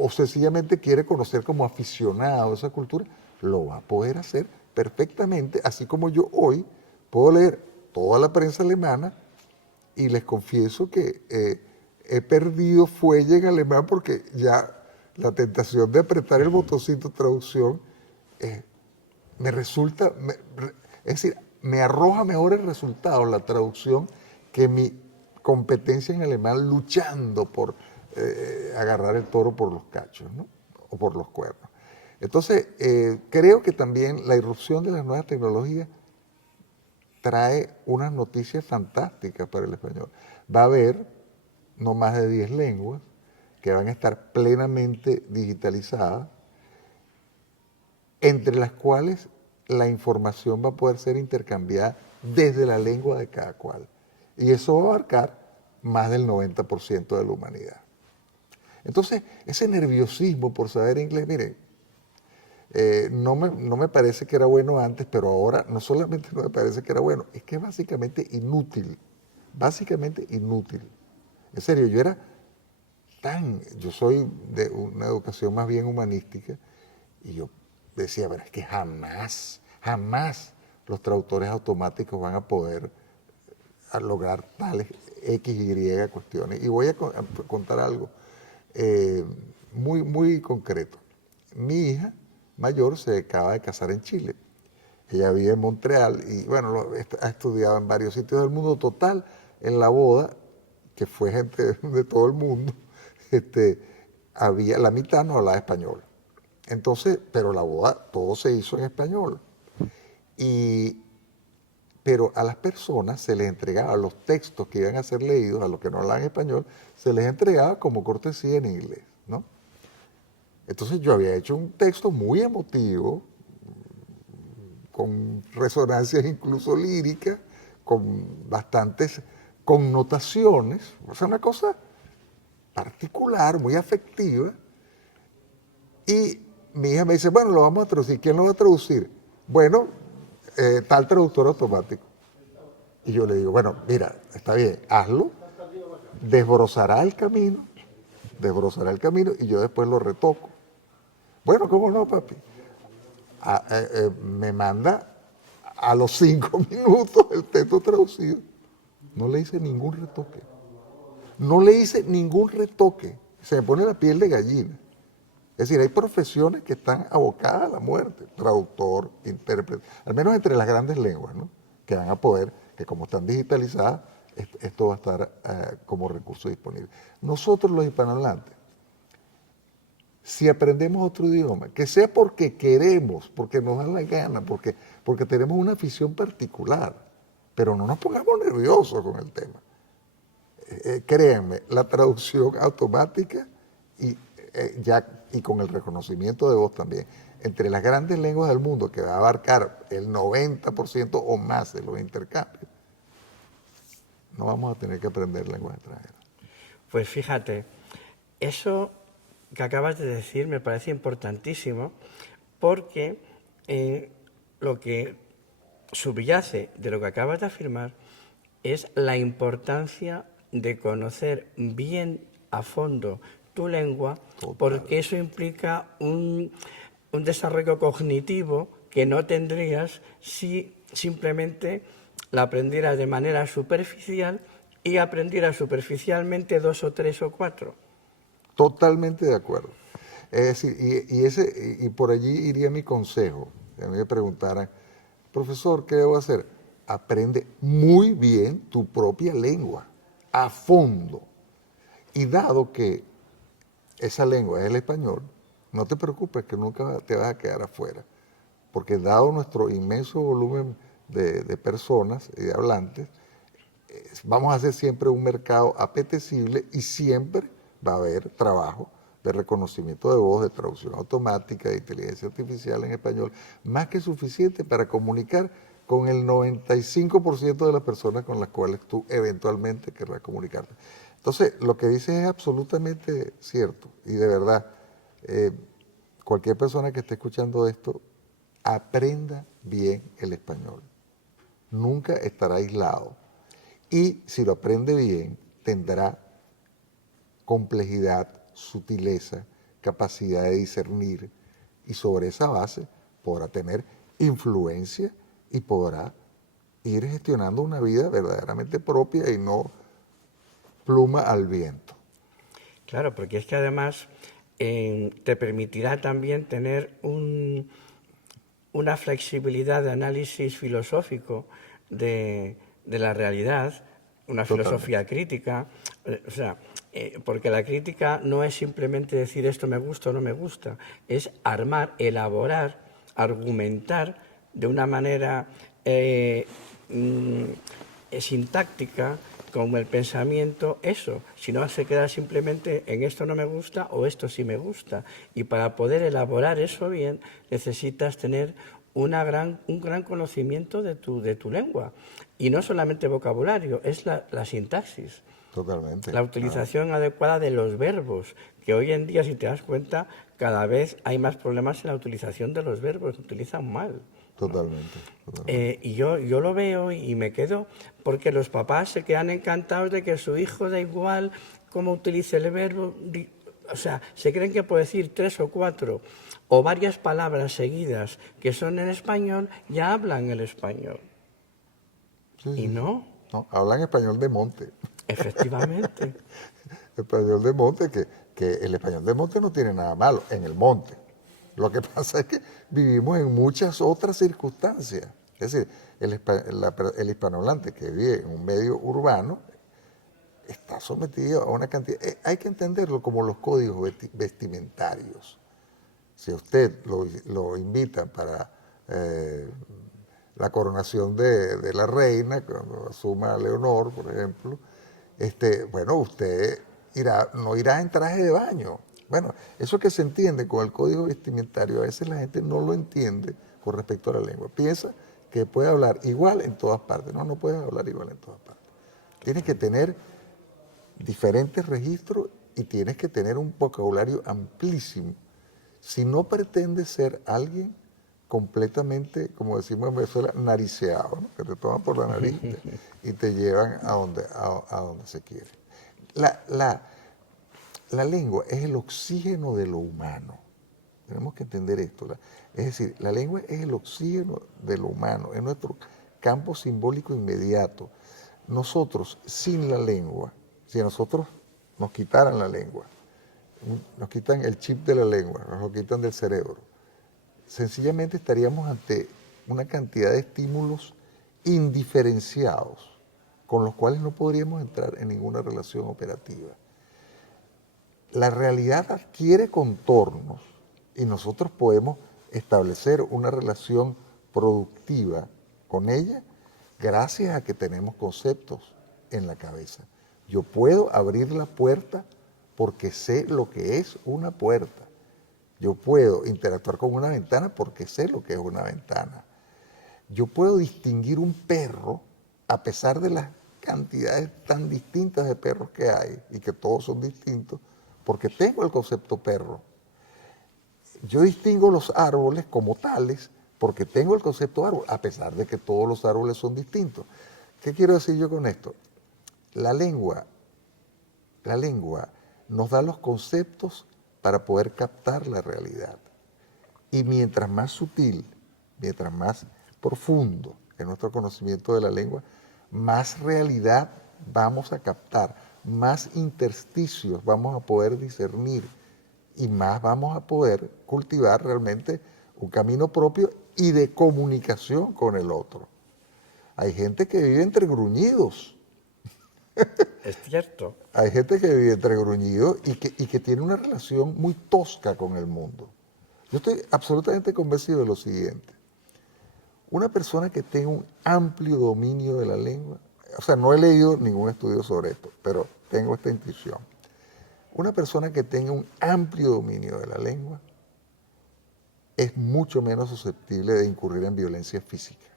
o sencillamente quiere conocer como aficionado a esa cultura, lo va a poder hacer perfectamente, así como yo hoy puedo leer toda la prensa alemana y les confieso que he perdido fuelle en alemán porque ya la tentación de apretar el botoncito traducción me resulta, es decir, me arroja mejores resultados la traducción que mi competencia en alemán luchando por agarrar el toro por los cachos, ¿no? O por los cuernos. Entonces, creo que también la irrupción de las nuevas tecnologías trae unas noticias fantásticas para el español. Va a haber no más de 10 lenguas que van a estar plenamente digitalizadas, entre las cuales la información va a poder ser intercambiada desde la lengua de cada cual. Y eso va a abarcar más del 90% de la humanidad. Entonces, ese nerviosismo por saber inglés, miren, no me parece que era bueno antes, pero ahora no solamente no me parece que era bueno, es que es básicamente inútil. Básicamente inútil. En serio, yo soy de una educación más bien humanística y yo decía, pero es que jamás los traductores automáticos van a poder lograr tales X, Y cuestiones. Y voy a contar algo muy concreto. Mi hija mayor se acaba de casar en Chile. Ella vive en Montreal y bueno, ha estudiado en varios sitios del mundo. Total, en la boda, que fue gente de todo el mundo, había la mitad no hablaba español. Entonces, pero la boda, todo se hizo en español. Pero a las personas se les entregaba los textos que iban a ser leídos, a los que no hablaban español, se les entregaba como cortesía en inglés, ¿no? Entonces yo había hecho un texto muy emotivo, con resonancias incluso líricas, con bastantes connotaciones, o sea, una cosa particular, muy afectiva. Y mi hija me dice, bueno, lo vamos a traducir. ¿Quién lo va a traducir? Bueno, tal traductor automático. Y yo le digo, bueno, mira, está bien, hazlo, desbrozará el camino, y yo después lo retoco. Bueno, ¿cómo no, papi? Me manda a los 5 minutos el texto traducido. No le hice ningún retoque. No le hice ningún retoque. Se me pone la piel de gallina. Es decir, hay profesiones que están abocadas a la muerte. Traductor, intérprete, al menos entre las grandes lenguas, ¿no? Que van a poder, que como están digitalizadas, esto va a estar como recurso disponible. Nosotros los hispanohablantes, si aprendemos otro idioma, que sea porque queremos, porque nos da la gana, porque tenemos una afición particular, pero no nos pongamos nerviosos con el tema. Créanme, la traducción automática y con el reconocimiento de voz también, entre las grandes lenguas del mundo, que va a abarcar el 90% o más de los intercambios, no vamos a tener que aprender lenguas extranjeras. Pues fíjate, eso que acabas de decir me parece importantísimo porque lo que subyace de lo que acabas de afirmar es la importancia de conocer bien a fondo tu lengua. Total. Porque eso implica un desarrollo cognitivo que no tendrías si simplemente la aprendieras de manera superficial y aprendieras superficialmente 2 o 3 o 4. Totalmente de acuerdo. Es decir, y por allí iría mi consejo. A mí me preguntaran, profesor, ¿qué debo hacer? Aprende muy bien tu propia lengua, a fondo. Y dado que esa lengua es el español, no te preocupes que nunca te vas a quedar afuera. Porque dado nuestro inmenso volumen de personas y de hablantes, vamos a hacer siempre un mercado apetecible y siempre va a haber trabajo de reconocimiento de voz, de traducción automática, de inteligencia artificial en español, más que suficiente para comunicar con el 95% de las personas con las cuales tú eventualmente querrás comunicarte. Entonces, lo que dices es absolutamente cierto y de verdad, cualquier persona que esté escuchando esto, aprenda bien el español. Nunca estará aislado. Y si lo aprende bien, tendrá complejidad, sutileza, capacidad de discernir y sobre esa base podrá tener influencia y podrá ir gestionando una vida verdaderamente propia y no pluma al viento. Claro, porque es que además te permitirá también tener una flexibilidad de análisis filosófico de la realidad, una filosofía crítica, o sea, porque la crítica no es simplemente decir esto me gusta o no me gusta, es armar, elaborar, argumentar de una manera sintáctica, como el pensamiento, eso, si no se queda simplemente en esto no me gusta o esto sí me gusta. Y para poder elaborar eso bien, necesitas tener un gran conocimiento de tu lengua. Y no solamente vocabulario, es la sintaxis. Totalmente. La utilización adecuada de los verbos, que hoy en día, si te das cuenta, cada vez hay más problemas en la utilización de los verbos, se utilizan mal. Totalmente. Y yo lo veo y me quedo, porque los papás se quedan encantados de que su hijo da igual cómo utilice el verbo, o sea, se creen que por decir 3 o 4 o varias palabras seguidas que son en español, ya hablan el español. Sí, Y sí, sí. no, No, hablan español de monte. efectivamente. Español de monte, que el español de monte no tiene nada malo en el monte. Lo que pasa es que vivimos en muchas otras circunstancias. Es decir, el hispanohablante que vive en un medio urbano está sometido a una cantidad... hay que entenderlo como los códigos vestimentarios. Si a usted lo invitan para la coronación de la reina, cuando asuma a Leonor, por ejemplo, bueno, usted no irá en traje de baño. Bueno, eso que se entiende con el código vestimentario, a veces la gente no lo entiende con respecto a la lengua. Piensa que puede hablar igual en todas partes. No, no puede hablar igual en todas partes. Tienes que tener diferentes registros y tienes que tener un vocabulario amplísimo. Si no pretendes ser alguien completamente, como decimos en Venezuela, nariceado, ¿no? Que te toman por la nariz y te llevan a donde se quiere. La, la, la lengua es el oxígeno de lo humano. Tenemos que entender esto. Es decir, la lengua es el oxígeno de lo humano, es nuestro campo simbólico inmediato. Nosotros, sin la lengua, si a nosotros nos quitaran la lengua, nos quitan el chip de la lengua, nos lo quitan del cerebro, sencillamente estaríamos ante una cantidad de estímulos indiferenciados con los cuales no podríamos entrar en ninguna relación operativa. La realidad adquiere contornos y nosotros podemos establecer una relación productiva con ella gracias a que tenemos conceptos en la cabeza. Yo puedo abrir la puerta porque sé lo que es una puerta. Yo puedo interactuar con una ventana porque sé lo que es una ventana. Yo puedo distinguir un perro a pesar de las cantidades tan distintas de perros que hay y que todos son distintos porque tengo el concepto perro. Yo distingo los árboles como tales porque tengo el concepto árbol, a pesar de que todos los árboles son distintos. ¿Qué quiero decir yo con esto? La lengua nos da los conceptos para poder captar la realidad. Y mientras más sutil, mientras más profundo es nuestro conocimiento de la lengua, más realidad vamos a captar, más intersticios vamos a poder discernir y más vamos a poder cultivar realmente un camino propio y de comunicación con el otro. Hay gente que vive entre gruñidos. Es cierto. Hay gente que vive entre gruñidos y que tiene una relación muy tosca con el mundo. Yo estoy absolutamente convencido de lo siguiente. Una persona que tenga un amplio dominio de la lengua, o sea, no he leído ningún estudio sobre esto, pero tengo esta intuición. Una persona que tenga un amplio dominio de la lengua es mucho menos susceptible de incurrir en violencia física.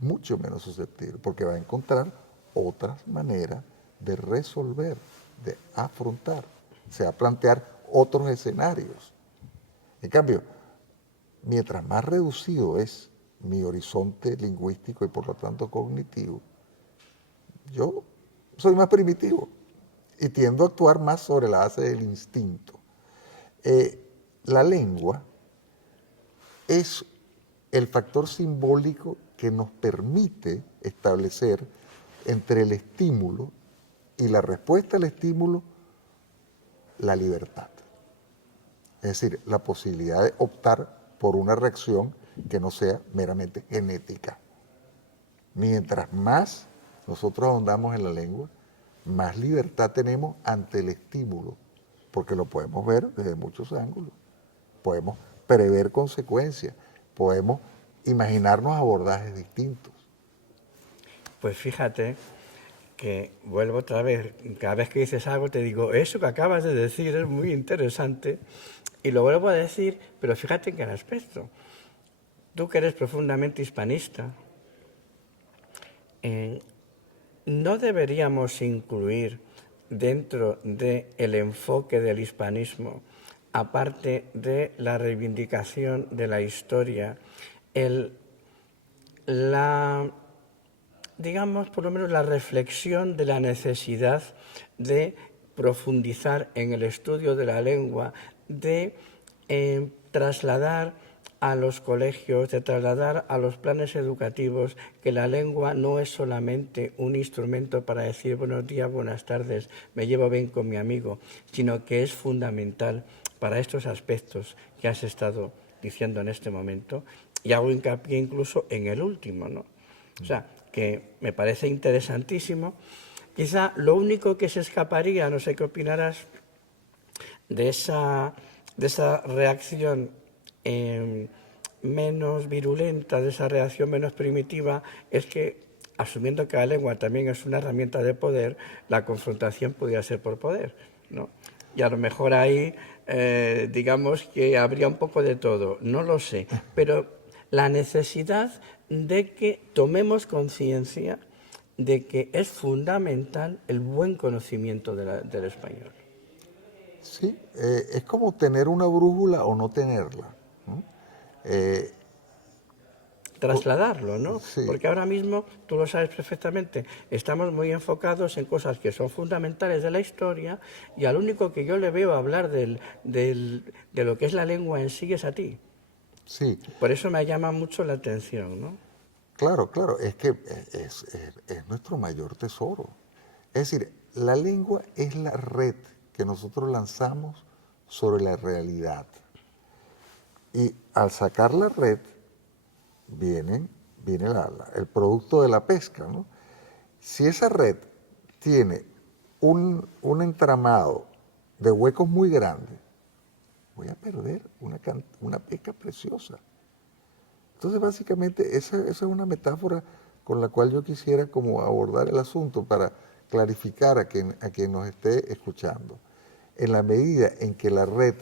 Mucho menos susceptible, porque va a encontrar otras maneras de resolver, de afrontar, se va a plantear otros escenarios. En cambio, mientras más reducido es mi horizonte lingüístico y por lo tanto cognitivo, yo soy más primitivo y tiendo a actuar más sobre la base del instinto. La lengua es el factor simbólico que nos permite establecer entre el estímulo y la respuesta al estímulo la libertad. Es decir, la posibilidad de optar por una reacción que no sea meramente genética. Mientras más nosotros ahondamos en la lengua, más libertad tenemos ante el estímulo, porque lo podemos ver desde muchos ángulos. Podemos prever consecuencias, podemos imaginarnos abordajes distintos. Pues fíjate que vuelvo otra vez, cada vez que dices algo te digo, eso que acabas de decir es muy interesante y lo vuelvo a decir, pero fíjate en qué aspecto. Tú que eres profundamente hispanista, ¿no deberíamos incluir dentro del enfoque del hispanismo, aparte de la reivindicación de la historia, digamos, por lo menos la reflexión de la necesidad de profundizar en el estudio de la lengua, de trasladar a los colegios, de trasladar a los planes educativos que la lengua no es solamente un instrumento para decir buenos días, buenas tardes, me llevo bien con mi amigo, sino que es fundamental para estos aspectos que has estado diciendo en este momento, y hago hincapié incluso en el último, ¿no? O sea, que me parece interesantísimo. Quizá lo único que se escaparía, no sé qué opinarás, de esa reacción menos virulenta, de esa reacción menos primitiva, es que, asumiendo que la lengua también es una herramienta de poder, la confrontación podría ser por poder, ¿no? Y a lo mejor ahí, digamos que habría un poco de todo, no lo sé, pero la necesidad de que tomemos conciencia de que es fundamental el buen conocimiento del español. Sí, es como tener una brújula o no tenerla, ¿no? Eh, Trasladarlo, ¿no? sí, Porque ahora mismo, tú lo sabes perfectamente, estamos muy enfocados en cosas que son fundamentales de la historia y al único que yo le veo hablar de lo que es la lengua en sí es a ti. sí, Por eso me llama mucho la atención, ¿no? claro, claro, es que es nuestro mayor tesoro. Es decir, la lengua es la red que nosotros lanzamos sobre la realidad. Y al sacar la red, viene el producto de la pesca, ¿no? Si esa red tiene un entramado de huecos muy grandes, voy a perder una pesca preciosa. Entonces, básicamente, esa es una metáfora con la cual yo quisiera como abordar el asunto para clarificar a quien nos esté escuchando. En la medida en que la red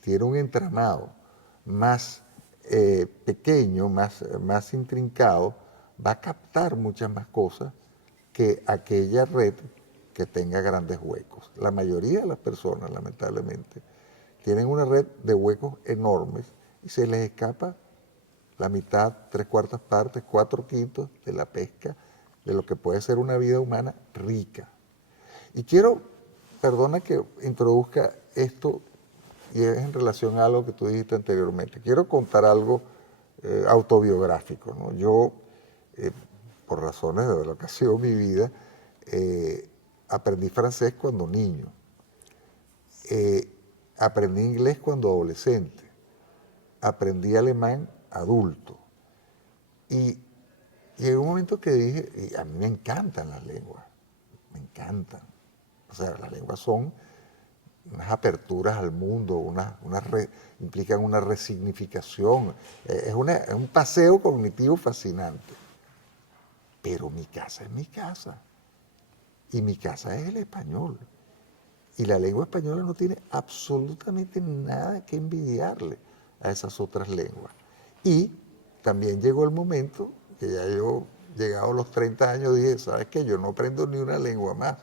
tiene un entramado más pequeño, más intrincado, va a captar muchas más cosas que aquella red que tenga grandes huecos. La mayoría de las personas, lamentablemente, tienen una red de huecos enormes y se les escapa la mitad, 3/4 partes, 4/5 de la pesca de lo que puede ser una vida humana rica. Y quiero, perdona que introduzca esto, y es en relación a algo que tú dijiste anteriormente. Quiero contar algo autobiográfico, ¿no? Yo, por razones de lo que ha sido mi vida, aprendí francés cuando niño. Aprendí inglés cuando adolescente. Aprendí alemán adulto. Y llegó un momento que dije, y a mí me encantan las lenguas, me encantan. O sea, las lenguas son unas aperturas al mundo, implican una resignificación, es un paseo cognitivo fascinante. Pero mi casa es mi casa, y mi casa es el español. Y la lengua española no tiene absolutamente nada que envidiarle a esas otras lenguas. Y también llegó el momento que ya yo, llegado a los 30 años, dije, ¿sabes qué? Yo no aprendo ni una lengua más,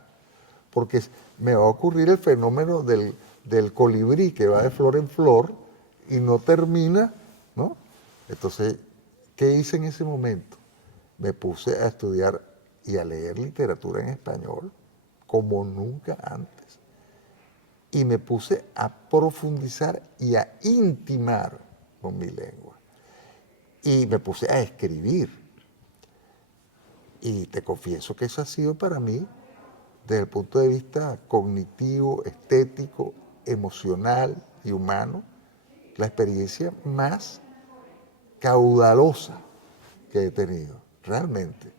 porque me va a ocurrir el fenómeno del colibrí que va de flor en flor y no termina, ¿no? Entonces, ¿qué hice en ese momento? Me puse a estudiar y a leer literatura en español como nunca antes. Y me puse a profundizar y a intimar con mi lengua. Y me puse a escribir. Y te confieso que eso ha sido para mí, desde el punto de vista cognitivo, estético, emocional y humano, la experiencia más caudalosa que he tenido, realmente.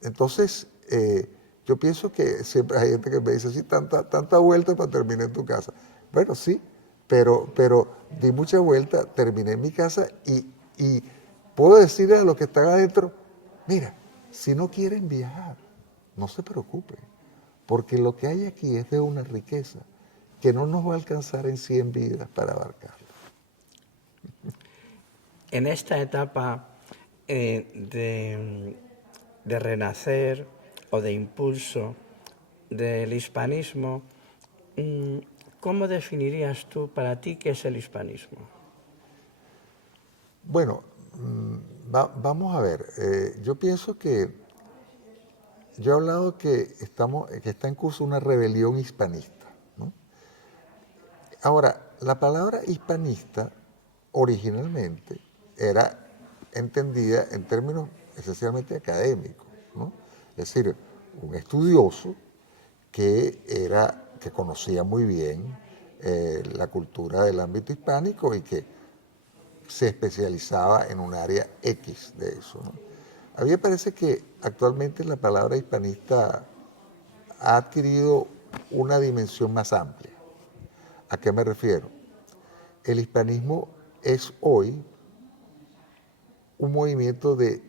Entonces, yo pienso que siempre hay gente que me dice, sí, tanta vuelta para terminar en tu casa. Bueno, sí, pero di mucha vuelta, terminé en mi casa y puedo decirle a los que están adentro, mira, si no quieren viajar, no se preocupen, porque lo que hay aquí es de una riqueza que no nos va a alcanzar en 100 vidas para abarcarla. En esta etapa de renacer o de impulso del hispanismo, ¿cómo definirías tú para ti qué es el hispanismo? Bueno, vamos a ver, yo pienso que yo he hablado que está en curso una rebelión hispanista, ¿no? Ahora, la palabra hispanista originalmente era entendida en términos esencialmente académicos, ¿no? Es decir, un estudioso que conocía muy bien la cultura del ámbito hispánico y que se especializaba en un área X de eso, ¿no? A mí me parece que actualmente la palabra hispanista ha adquirido una dimensión más amplia. ¿A qué me refiero? El hispanismo es hoy un movimiento de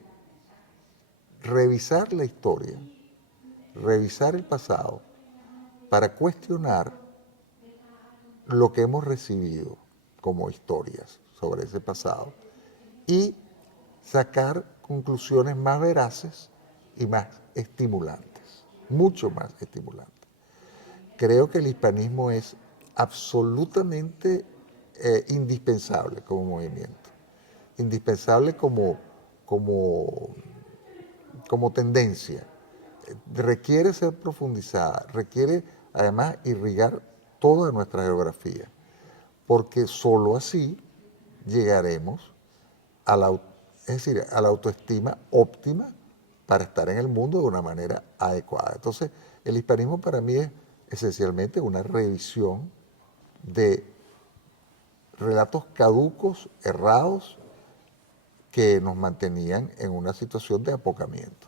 revisar la historia, revisar el pasado, para cuestionar lo que hemos recibido como historias sobre ese pasado y sacar conclusiones más veraces y más estimulantes, mucho más estimulantes. Creo que el hispanismo es absolutamente indispensable como movimiento, indispensable como, como tendencia. Requiere ser profundizada, requiere además irrigar toda nuestra geografía, porque sólo así llegaremos a es decir, a la autoestima óptima para estar en el mundo de una manera adecuada. Entonces, el hispanismo para mí es esencialmente una revisión de relatos caducos, errados, que nos mantenían en una situación de apocamiento.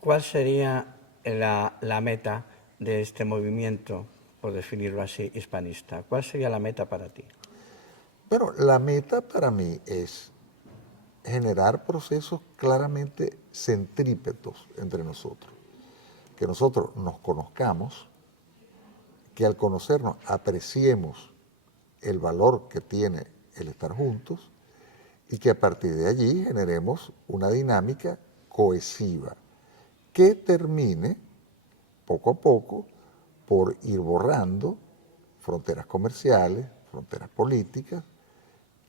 ¿Cuál sería la meta de este movimiento, por definirlo así, hispanista? ¿Cuál sería la meta para ti? Bueno, la meta para mí es generar procesos claramente centrípetos entre nosotros. Que nosotros nos conozcamos, que al conocernos apreciemos el valor que tiene el estar juntos y que a partir de allí generemos una dinámica cohesiva que termine poco a poco por ir borrando fronteras comerciales, fronteras políticas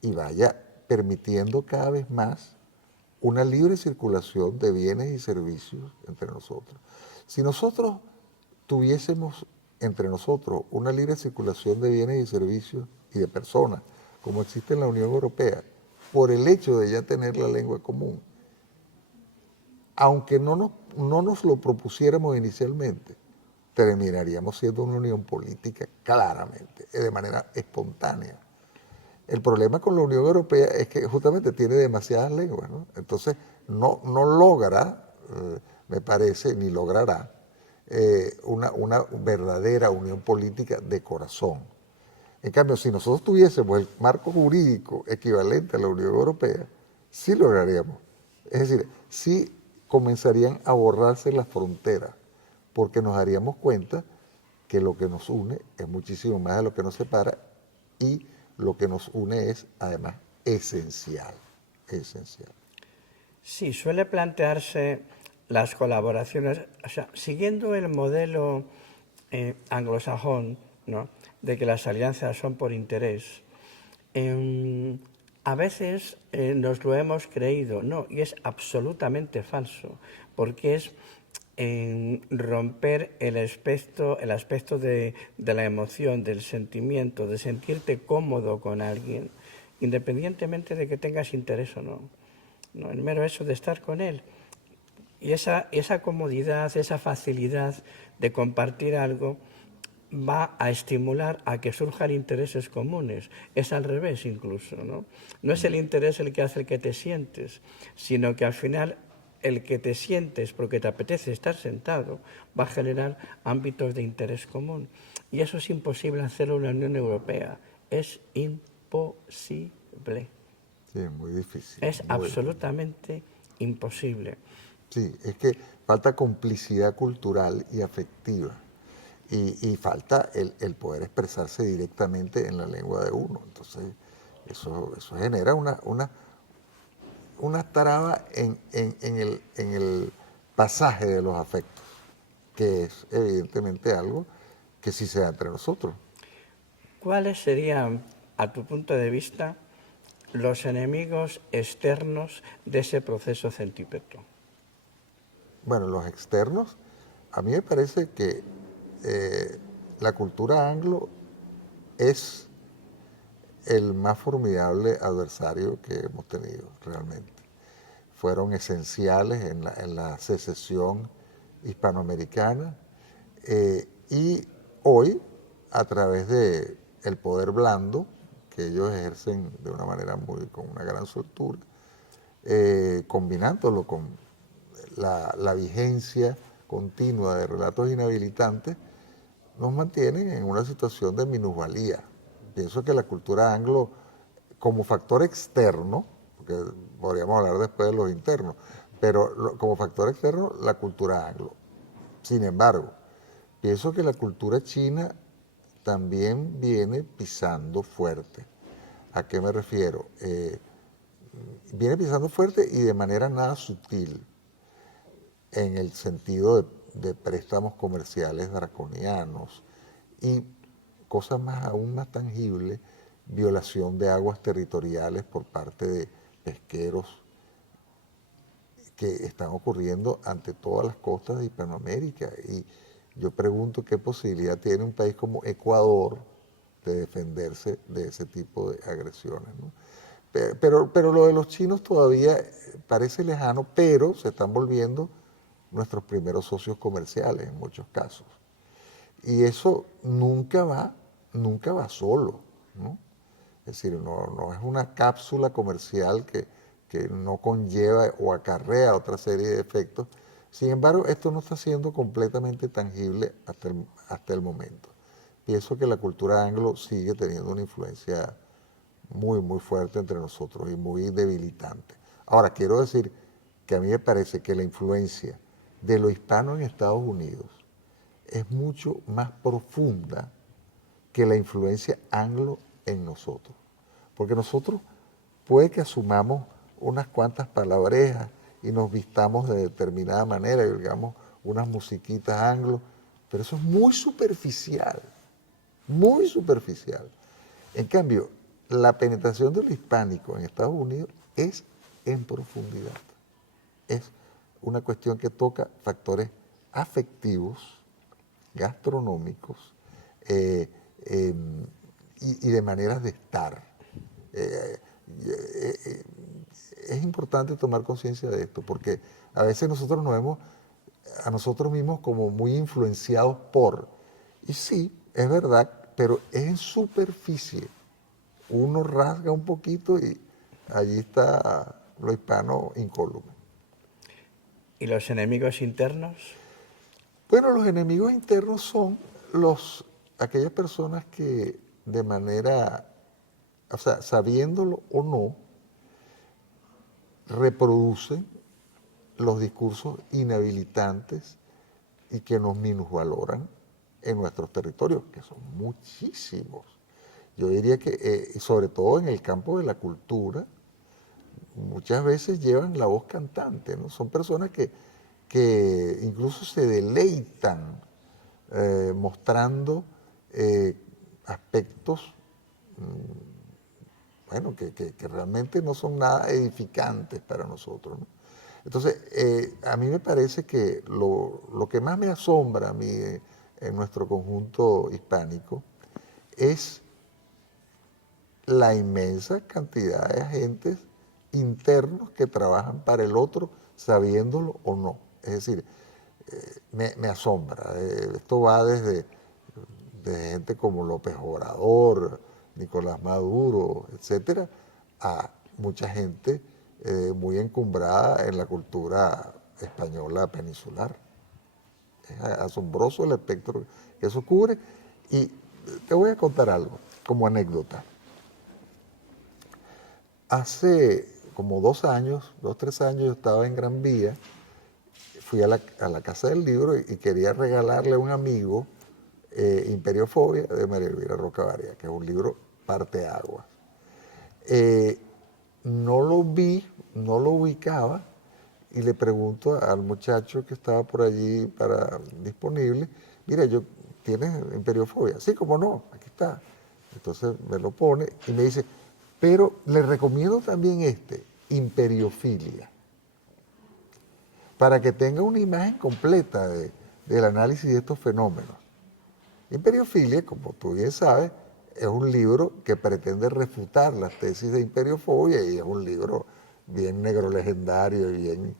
y vaya permitiendo cada vez más una libre circulación de bienes y servicios entre nosotros. Si nosotros tuviésemos entre nosotros una libre circulación de bienes y servicios y de personas, como existe en la Unión Europea, por el hecho de ya tener la lengua común, aunque no nos lo propusiéramos inicialmente, terminaríamos siendo una unión política claramente, de manera espontánea. El problema con la Unión Europea es que justamente tiene demasiadas lenguas, ¿no? Entonces no logra, me parece, ni logrará una verdadera unión política de corazón. En cambio, si nosotros tuviésemos el marco jurídico equivalente a la Unión Europea, sí lograríamos. Es decir, sí comenzarían a borrarse las fronteras, porque nos daríamos cuenta que lo que nos une es muchísimo más de lo que nos separa y lo que nos une es además esencial, esencial. Sí, suele plantearse las colaboraciones, o sea, siguiendo el modelo anglosajón, ¿no?, de que las alianzas son por interés. A veces nos lo hemos creído, no, y es absolutamente falso, porque es romper el aspecto de la emoción, del sentimiento, de sentirte cómodo con alguien, independientemente de que tengas interés o no. No, el mero hecho de estar con él. Y esa comodidad, esa facilidad de compartir algo va a estimular a que surjan intereses comunes. Es al revés incluso, ¿no? No es el interés el que hace el que te sientes, sino que al final el que te sientes porque te apetece estar sentado va a generar ámbitos de interés común. Y eso es imposible hacerlo en la Unión Europea. Es imposible. Sí, es muy difícil. Es absolutamente imposible. Sí, es que falta complicidad cultural y afectiva. Y falta el poder expresarse directamente en la lengua de uno. Entonces, eso genera una traba en el pasaje de los afectos, que es evidentemente algo que sí se da entre nosotros. ¿Cuáles serían, a tu punto de vista, los enemigos externos de ese proceso centípeto? Bueno, los externos, a mí me parece que la cultura anglo es el más formidable adversario que hemos tenido realmente. Fueron esenciales en la secesión hispanoamericana y hoy, a través de el poder blando, que ellos ejercen de una manera con una gran soltura, combinándolo con la vigencia continua de relatos inhabilitantes, nos mantienen en una situación de minusvalía. Pienso que la cultura anglo, como factor externo, porque podríamos hablar después de los internos, pero como factor externo, la cultura anglo. Sin embargo, pienso que la cultura china también viene pisando fuerte. ¿A qué me refiero? Viene pisando fuerte y de manera nada sutil, en el sentido de préstamos comerciales draconianos y cosas aún más tangibles, violación de aguas territoriales por parte de pesqueros que están ocurriendo ante todas las costas de Hispanoamérica. Y yo pregunto qué posibilidad tiene un país como Ecuador de defenderse de ese tipo de agresiones, ¿no? Pero lo de los chinos todavía parece lejano, pero se están volviendo nuestros primeros socios comerciales en muchos casos. Y eso nunca va solo, ¿no? Es decir, no es una cápsula comercial que no conlleva o acarrea otra serie de efectos. Sin embargo, esto no está siendo completamente tangible hasta el momento. Pienso que la cultura anglo sigue teniendo una influencia muy fuerte entre nosotros y muy debilitante. Ahora, quiero decir que a mí me parece que la influencia de lo hispano en Estados Unidos es mucho más profunda que la influencia anglo en nosotros. Porque nosotros puede que asumamos unas cuantas palabrejas y nos vistamos de determinada manera y digamos unas musiquitas anglo, pero eso es muy superficial. En cambio, la penetración de lo hispánico en Estados Unidos es en profundidad. Es una cuestión que toca factores afectivos, gastronómicos y de maneras de estar. Es importante tomar conciencia de esto porque a veces nosotros nos vemos a nosotros mismos como muy influenciados por. Y sí, es verdad, pero es en superficie. Uno rasga un poquito y allí está lo hispano incólume. ¿Y los enemigos internos? Bueno, los enemigos internos son aquellas personas que de manera, o sea, sabiéndolo o no, reproducen los discursos inhabilitantes y que nos minusvaloran en nuestros territorios, que son muchísimos. Yo diría que, sobre todo en el campo de la cultura, muchas veces llevan la voz cantante, ¿no? Son personas que incluso se deleitan mostrando aspectos bueno, que realmente no son nada edificantes para nosotros, ¿no? Entonces, a mí me parece que lo que más me asombra a mí en nuestro conjunto hispánico es la inmensa cantidad de agentes internos que trabajan para el otro, sabiéndolo o no. Es decir, me asombra. Esto va desde gente como López Obrador, Nicolás Maduro, etcétera, a mucha gente muy encumbrada en la cultura española peninsular. Es asombroso el espectro que eso cubre. Y te voy a contar algo, como anécdota. Hace como 3 años, yo estaba en Gran Vía, fui a la Casa del Libro y quería regalarle a un amigo Imperiofobia de María Elvira Rocabaria, que es un libro parteaguas. No lo vi, no lo ubicaba y le pregunto al muchacho que estaba por allí disponible, mira, ¿tienes Imperiofobia? Sí, como no, aquí está. Entonces me lo pone y me dice, pero le recomiendo también Imperiofilia. para que tenga una imagen completa del análisis de estos fenómenos. Imperiofilia, como tú bien sabes, es un libro que pretende refutar las tesis de imperiofobia y es un libro bien negro legendario y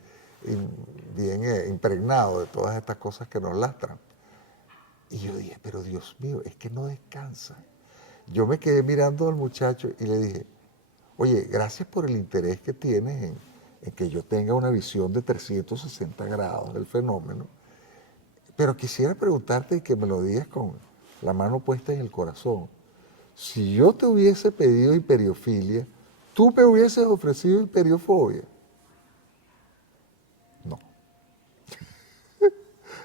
bien impregnado de todas estas cosas que nos lastran. Y yo dije, pero Dios mío, es que no descansa. Yo me quedé mirando al muchacho y le dije, oye, gracias por el interés que tienes en que yo tenga una visión de 360 grados del fenómeno, pero quisiera preguntarte y que me lo digas con la mano puesta en el corazón. Si yo te hubiese pedido hiperiofilia, ¿tú me hubieses ofrecido imperiofobia? No.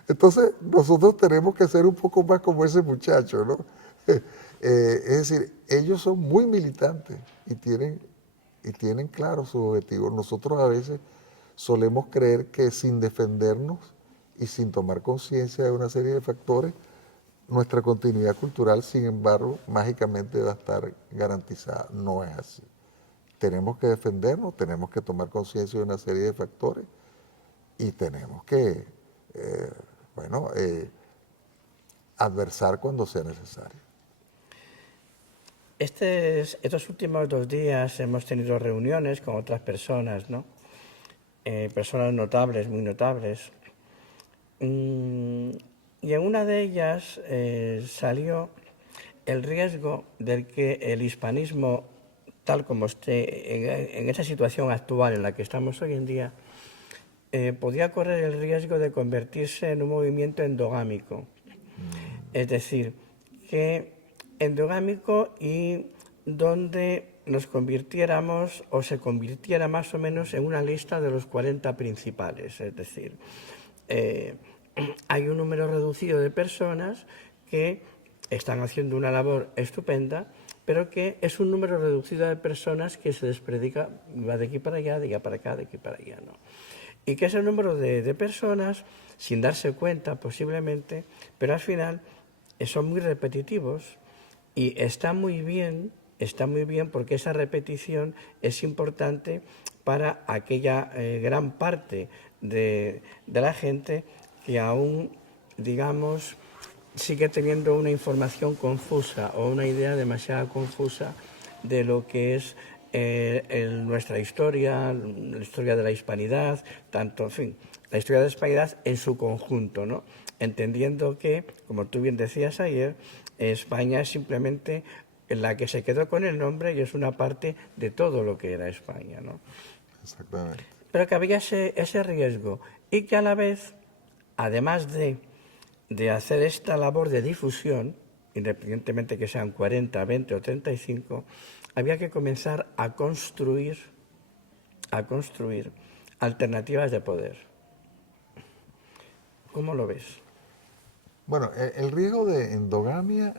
Entonces, nosotros tenemos que ser un poco más como ese muchacho, ¿no? Es decir, ellos son muy militantes y tienen claro sus objetivos. Nosotros a veces solemos creer que sin defendernos y sin tomar conciencia de una serie de factores, nuestra continuidad cultural, sin embargo, mágicamente va a estar garantizada. No es así. Tenemos que defendernos, tenemos que tomar conciencia de una serie de factores y tenemos que, adversar cuando sea necesario. Estos últimos 2 días hemos tenido reuniones con otras personas, ¿no? Personas notables, muy notables. Y en una de ellas salió el riesgo de que el hispanismo, tal como esté en esa situación actual en la que estamos hoy en día, podía correr el riesgo de convertirse en un movimiento endogámico. Es decir, que endogámico y donde nos convirtiéramos o se convirtiera más o menos en una lista de los 40 principales. Es decir, hay un número reducido de personas que están haciendo una labor estupenda, pero que es un número reducido de personas que se despredica, va de aquí para allá, de allá para acá, de aquí para allá, ¿no? Y que ese número de personas, sin darse cuenta posiblemente, pero al final son muy repetitivos y está muy bien porque esa repetición es importante para aquella gran parte de la gente que aún, digamos, sigue teniendo una información confusa o una idea demasiado confusa de lo que es nuestra historia, la historia de la hispanidad, tanto, en fin, la historia de la hispanidad en su conjunto, ¿no? Entendiendo que, como tú bien decías ayer, España es simplemente la que se quedó con el nombre y es una parte de todo lo que era España, ¿no? Exactamente. Pero que había ese riesgo y que a la vez, además de hacer esta labor de difusión, independientemente que sean 40, 20 o 35, había que comenzar a construir alternativas de poder. ¿Cómo lo ves? Bueno, el riesgo de endogamia,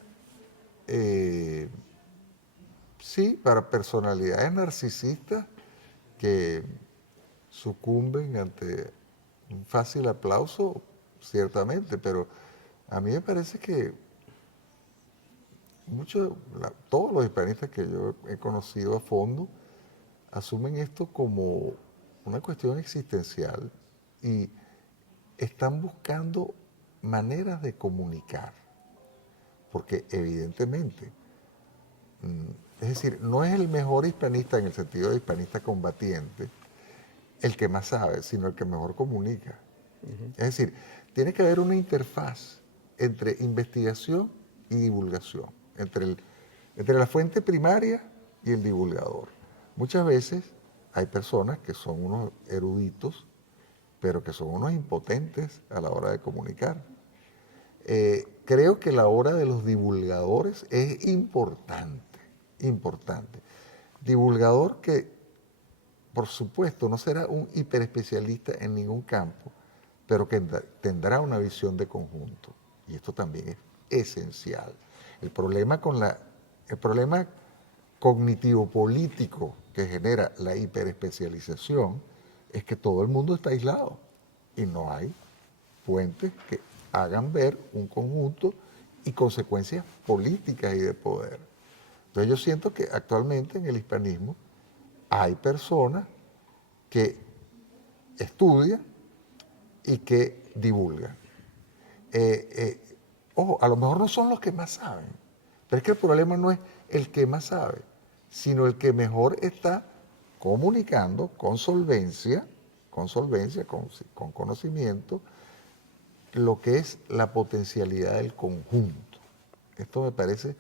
sí, para personalidades narcisistas que sucumben ante un fácil aplauso, ciertamente, pero a mí me parece que todos los hispanistas que yo he conocido a fondo asumen esto como una cuestión existencial y están buscando maneras de comunicar, porque evidentemente, es decir, no es el mejor hispanista en el sentido de hispanista combatiente el que más sabe, sino el que mejor comunica. Es decir, tiene que haber una interfaz entre investigación y divulgación, entre la fuente primaria y el divulgador. Muchas veces hay personas que son unos eruditos, pero que son unos impotentes a la hora de comunicar. Creo que la hora de los divulgadores es importante, importante. Divulgador que, por supuesto, no será un hiperespecialista en ningún campo, pero que tendrá una visión de conjunto. Y esto también es esencial. El problema cognitivo-político que genera la hiperespecialización es que todo el mundo está aislado y no hay fuentes que hagan ver un conjunto y consecuencias políticas y de poder. Entonces yo siento que actualmente en el hispanismo hay personas que estudian, y que divulgan. Ojo, a lo mejor no son los que más saben, pero es que el problema no es el que más sabe, sino el que mejor está comunicando con solvencia, con conocimiento, lo que es la potencialidad del conjunto. Esto me parece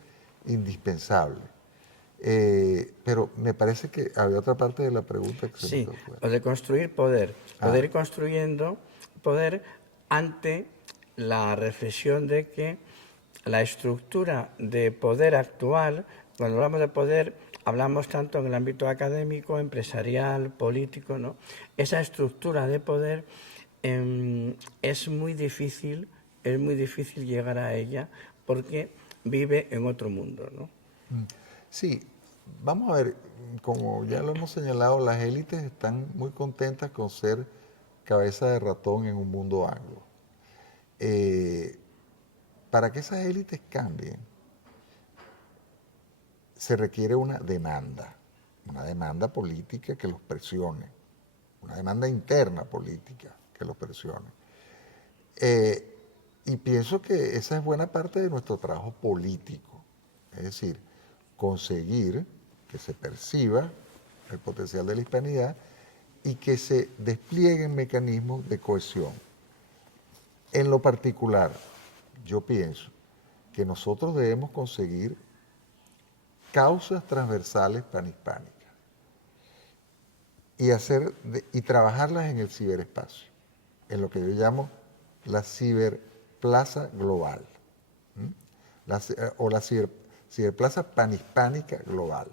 indispensable. Pero me parece que había otra parte de la pregunta que se me Sí, quedó fuera. o de construir poder. Ah. Poder ir construyendo poder ante la reflexión de que la estructura de poder actual, cuando hablamos de poder, hablamos tanto en el ámbito académico, empresarial, político, ¿no? Esa estructura de poder es muy difícil llegar a ella porque vive en otro mundo, ¿no? Sí, vamos a ver, como ya lo hemos señalado, las élites están muy contentas con ser cabeza de ratón en un mundo anglo. Para que esas élites cambien, se requiere una demanda política que los presione, una demanda interna política que los presione. Y pienso que esa es buena parte de nuestro trabajo político, es decir, conseguir que se perciba el potencial de la hispanidad y que se desplieguen mecanismos de cohesión. En lo particular, yo pienso que nosotros debemos conseguir causas transversales panhispánicas y trabajarlas en el ciberespacio, en lo que yo llamo la ciberplaza global, o la ciberplaza panhispánica global.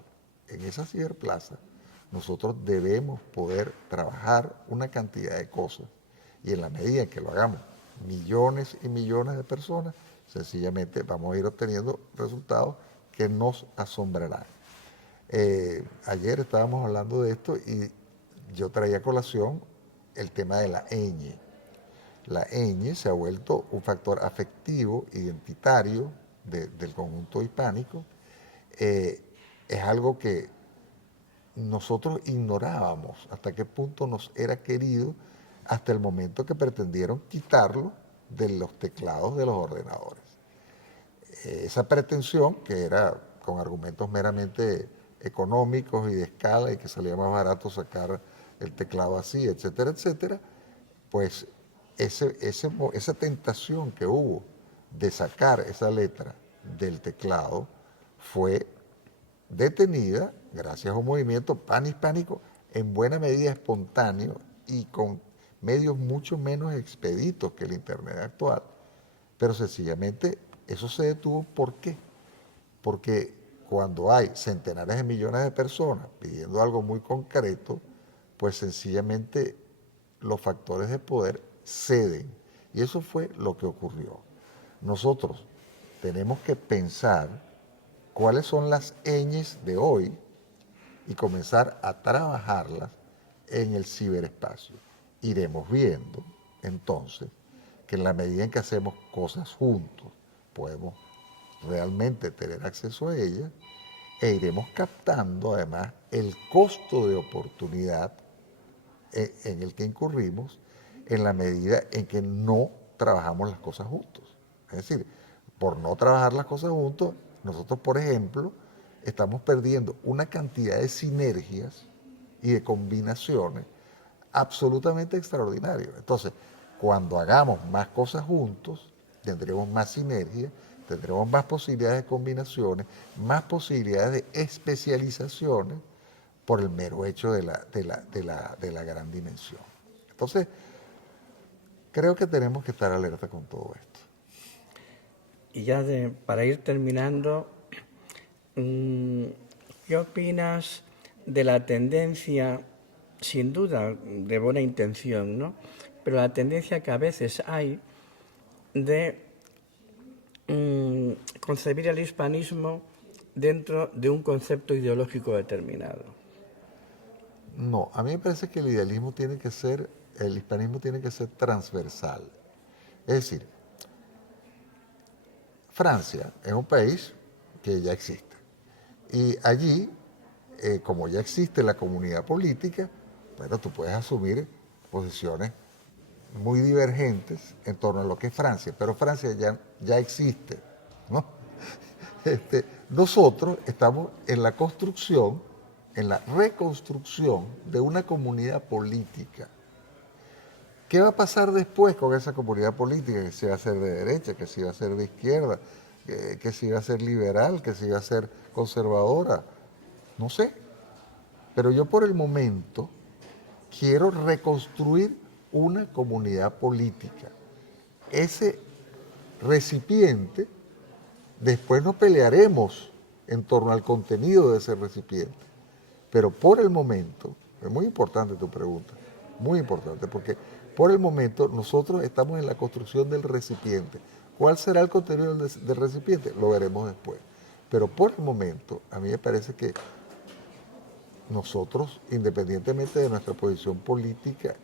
En esa ciberplaza nosotros debemos poder trabajar una cantidad de cosas y en la medida en que lo hagamos millones y millones de personas, sencillamente vamos a ir obteniendo resultados que nos asombrarán. Ayer estábamos hablando de esto y yo traía a colación el tema de la ñ. La ñ se ha vuelto un factor afectivo, identitario del conjunto hispánico. Es algo que nosotros ignorábamos hasta qué punto nos era querido hasta el momento que pretendieron quitarlo de los teclados de los ordenadores. Esa pretensión, que era con argumentos meramente económicos y de escala y que salía más barato sacar el teclado así, etcétera, etcétera, pues esa tentación que hubo de sacar esa letra del teclado fue detenida gracias a un movimiento panhispánico en buena medida espontáneo y con medios mucho menos expeditos que el Internet actual, pero sencillamente eso se detuvo. ¿Por qué? Porque cuando hay centenares de millones de personas pidiendo algo muy concreto, pues sencillamente los factores de poder ceden. Y eso fue lo que ocurrió. Nosotros tenemos que pensar cuáles son las ñes de hoy y comenzar a trabajarlas en el ciberespacio. Iremos viendo entonces que en la medida en que hacemos cosas juntos, podemos realmente tener acceso a ellas e iremos captando además el costo de oportunidad en el que incurrimos en la medida en que no trabajamos las cosas juntos. Es decir, por no trabajar las cosas juntos, nosotros, por ejemplo, estamos perdiendo una cantidad de sinergias y de combinaciones absolutamente extraordinarias. Entonces, cuando hagamos más cosas juntos, tendremos más sinergia, tendremos más posibilidades de combinaciones, más posibilidades de especializaciones por el mero hecho de la gran dimensión. Entonces, creo que tenemos que estar alerta con todo esto. Y ya para ir terminando, ¿qué opinas de la tendencia, sin duda de buena intención, ¿no? Pero la tendencia que a veces hay de concebir el hispanismo dentro de un concepto ideológico determinado? No, a mí me parece que el hispanismo tiene que ser transversal. Es decir, Francia es un país que ya existe. Y allí, como ya existe la comunidad política, bueno, tú puedes asumir posiciones muy divergentes en torno a lo que es Francia, pero Francia ya existe, ¿no? Nosotros estamos en la construcción, en la reconstrucción de una comunidad política. ¿Qué va a pasar después con esa comunidad política? Que si va a ser de derecha, que si va a ser de izquierda, que si va a ser liberal, que si va a ser conservadora, no sé. Pero yo por el momento quiero reconstruir una comunidad política. Ese recipiente, después nos pelearemos en torno al contenido de ese recipiente. Pero por el momento, es muy importante tu pregunta, muy importante, porque por el momento nosotros estamos en la construcción del recipiente. ¿Cuál será el contenido del recipiente? Lo veremos después. Pero por el momento, a mí me parece que nosotros, independientemente de nuestra posición política,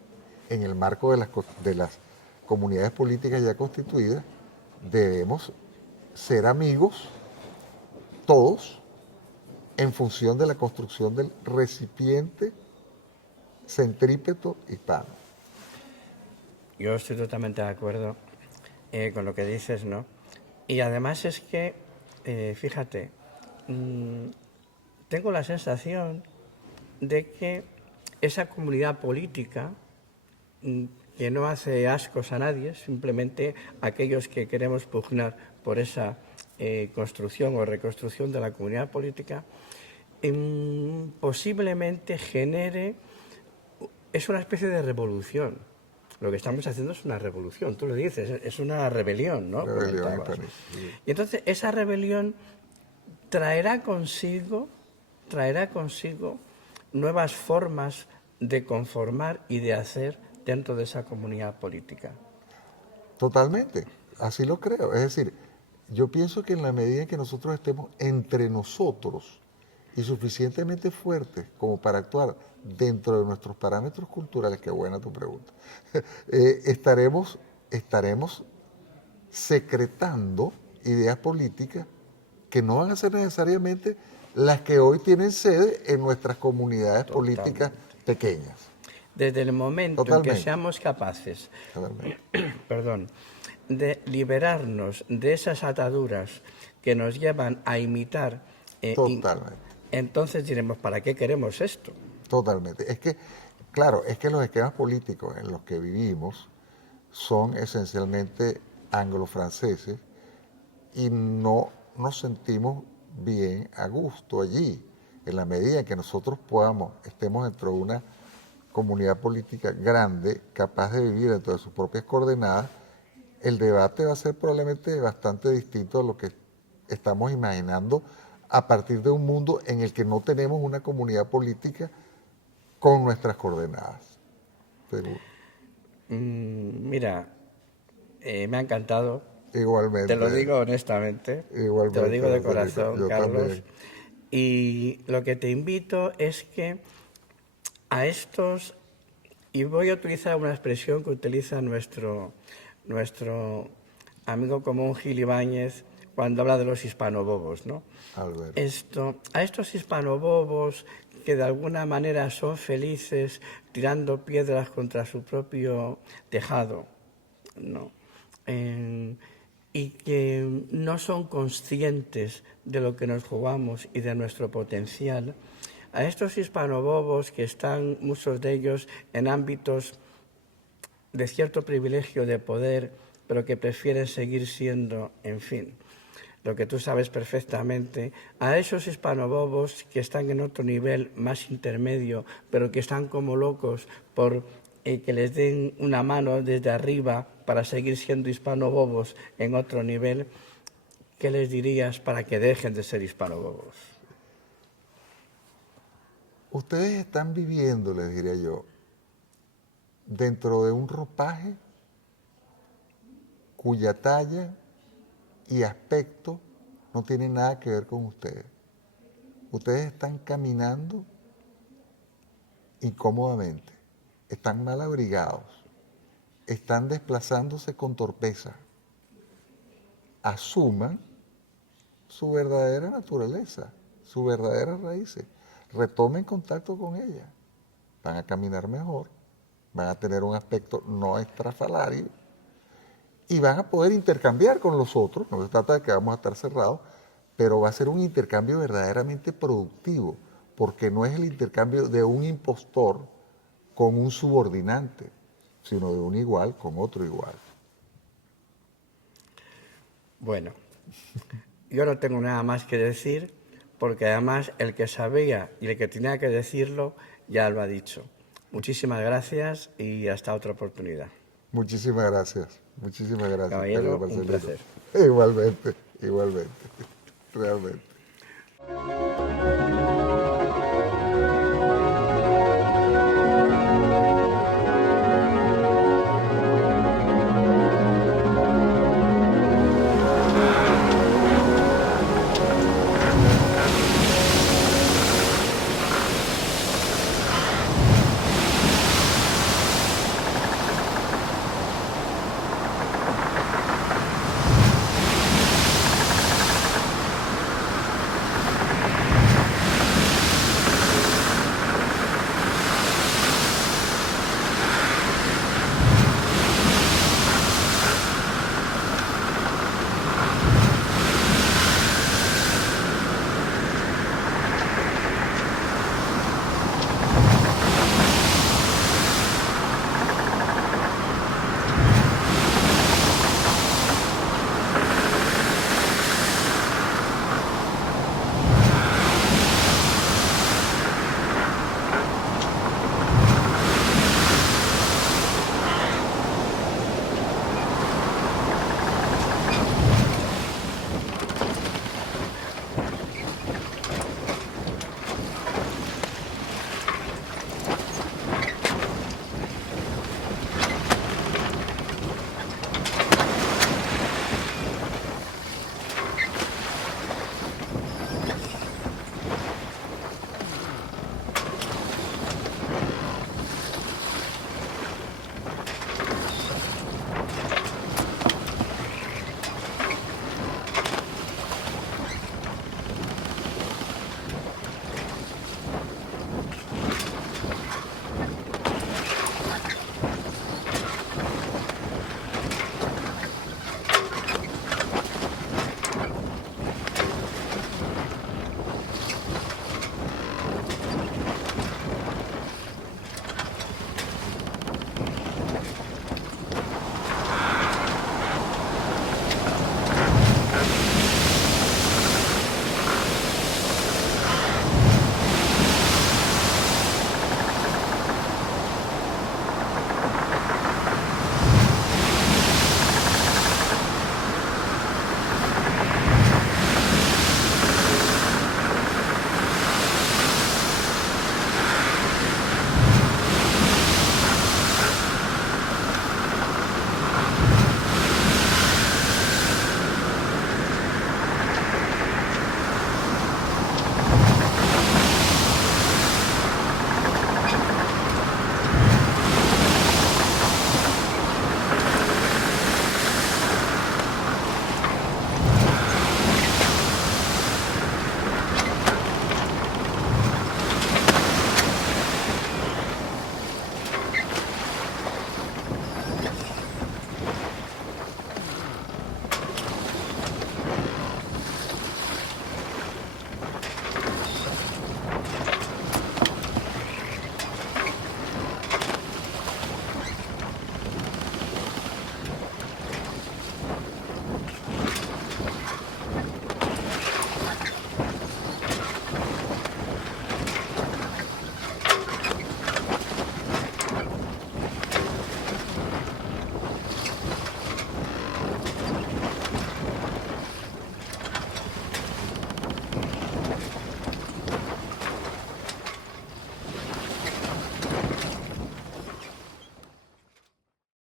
en el marco de las comunidades políticas ya constituidas, debemos ser amigos todos en función de la construcción del recipiente centrípeto hispano. Yo estoy totalmente de acuerdo con lo que dices, ¿no? Y además es que, fíjate, tengo la sensación de que esa comunidad política que no hace ascos a nadie, simplemente aquellos que queremos pugnar por esa construcción o reconstrucción de la comunidad política, posiblemente genere, es una especie de revolución. Lo que estamos haciendo es una revolución, tú lo dices, es una rebelión, ¿no? Rebelión, y entonces esa rebelión traerá consigo nuevas formas de conformar y de hacer dentro de esa comunidad política. Totalmente, así lo creo. Es decir, yo pienso que en la medida en que nosotros estemos entre nosotros y suficientemente fuertes como para actuar dentro de nuestros parámetros culturales, qué buena tu pregunta, estaremos secretando ideas políticas que no van a ser necesariamente las que hoy tienen sede en nuestras comunidades políticas pequeñas. Desde el momento en que seamos capaces perdón, de liberarnos de esas ataduras que nos llevan a imitar, entonces diremos, ¿para qué queremos esto? Totalmente. Es que, claro, es que los esquemas políticos en los que vivimos son esencialmente anglo-franceses y no nos sentimos bien a gusto allí. En la medida en que nosotros estemos dentro de una comunidad política grande, capaz de vivir dentro de sus propias coordenadas, el debate va a ser probablemente bastante distinto a lo que estamos imaginando a partir de un mundo en el que no tenemos una comunidad política con nuestras coordenadas. Mira, me ha encantado. Igualmente. Te lo digo honestamente. Igualmente. Te lo digo de corazón, yo Carlos. También. Y lo que te invito es que a estos, y voy a utilizar una expresión que utiliza nuestro amigo común Gil Ibáñez cuando habla de los hispanobobos, ¿no? A estos hispanobobos que de alguna manera son felices tirando piedras contra su propio tejado, ¿no? Y que no son conscientes de lo que nos jugamos y de nuestro potencial, a estos hispanobobos que están, muchos de ellos, en ámbitos de cierto privilegio de poder, pero que prefieren seguir siendo, en fin, lo que tú sabes perfectamente, a esos hispanobobos que están en otro nivel más intermedio, pero que están como locos por que les den una mano desde arriba para seguir siendo hispanobobos en otro nivel, ¿qué les dirías para que dejen de ser hispanobobos? Ustedes están viviendo, les diría yo, dentro de un ropaje cuya talla y aspecto no tienen nada que ver con ustedes. Ustedes están caminando incómodamente, están mal abrigados, están desplazándose con torpeza. Asuman su verdadera naturaleza, sus verdaderas raíces. Retomen contacto con ellas. Van a caminar mejor, van a tener un aspecto no extrafalario y van a poder intercambiar con los otros, no se trata de que vamos a estar cerrados, pero va a ser un intercambio verdaderamente productivo, porque no es el intercambio de un impostor con un subordinante, sino de un igual con otro igual. Bueno, yo no tengo nada más que decir, porque además el que sabía y el que tenía que decirlo ya lo ha dicho. Muchísimas gracias y hasta otra oportunidad. Muchísimas gracias, Caballero, Pedro un Marcelino. placer. Igualmente, igualmente, realmente.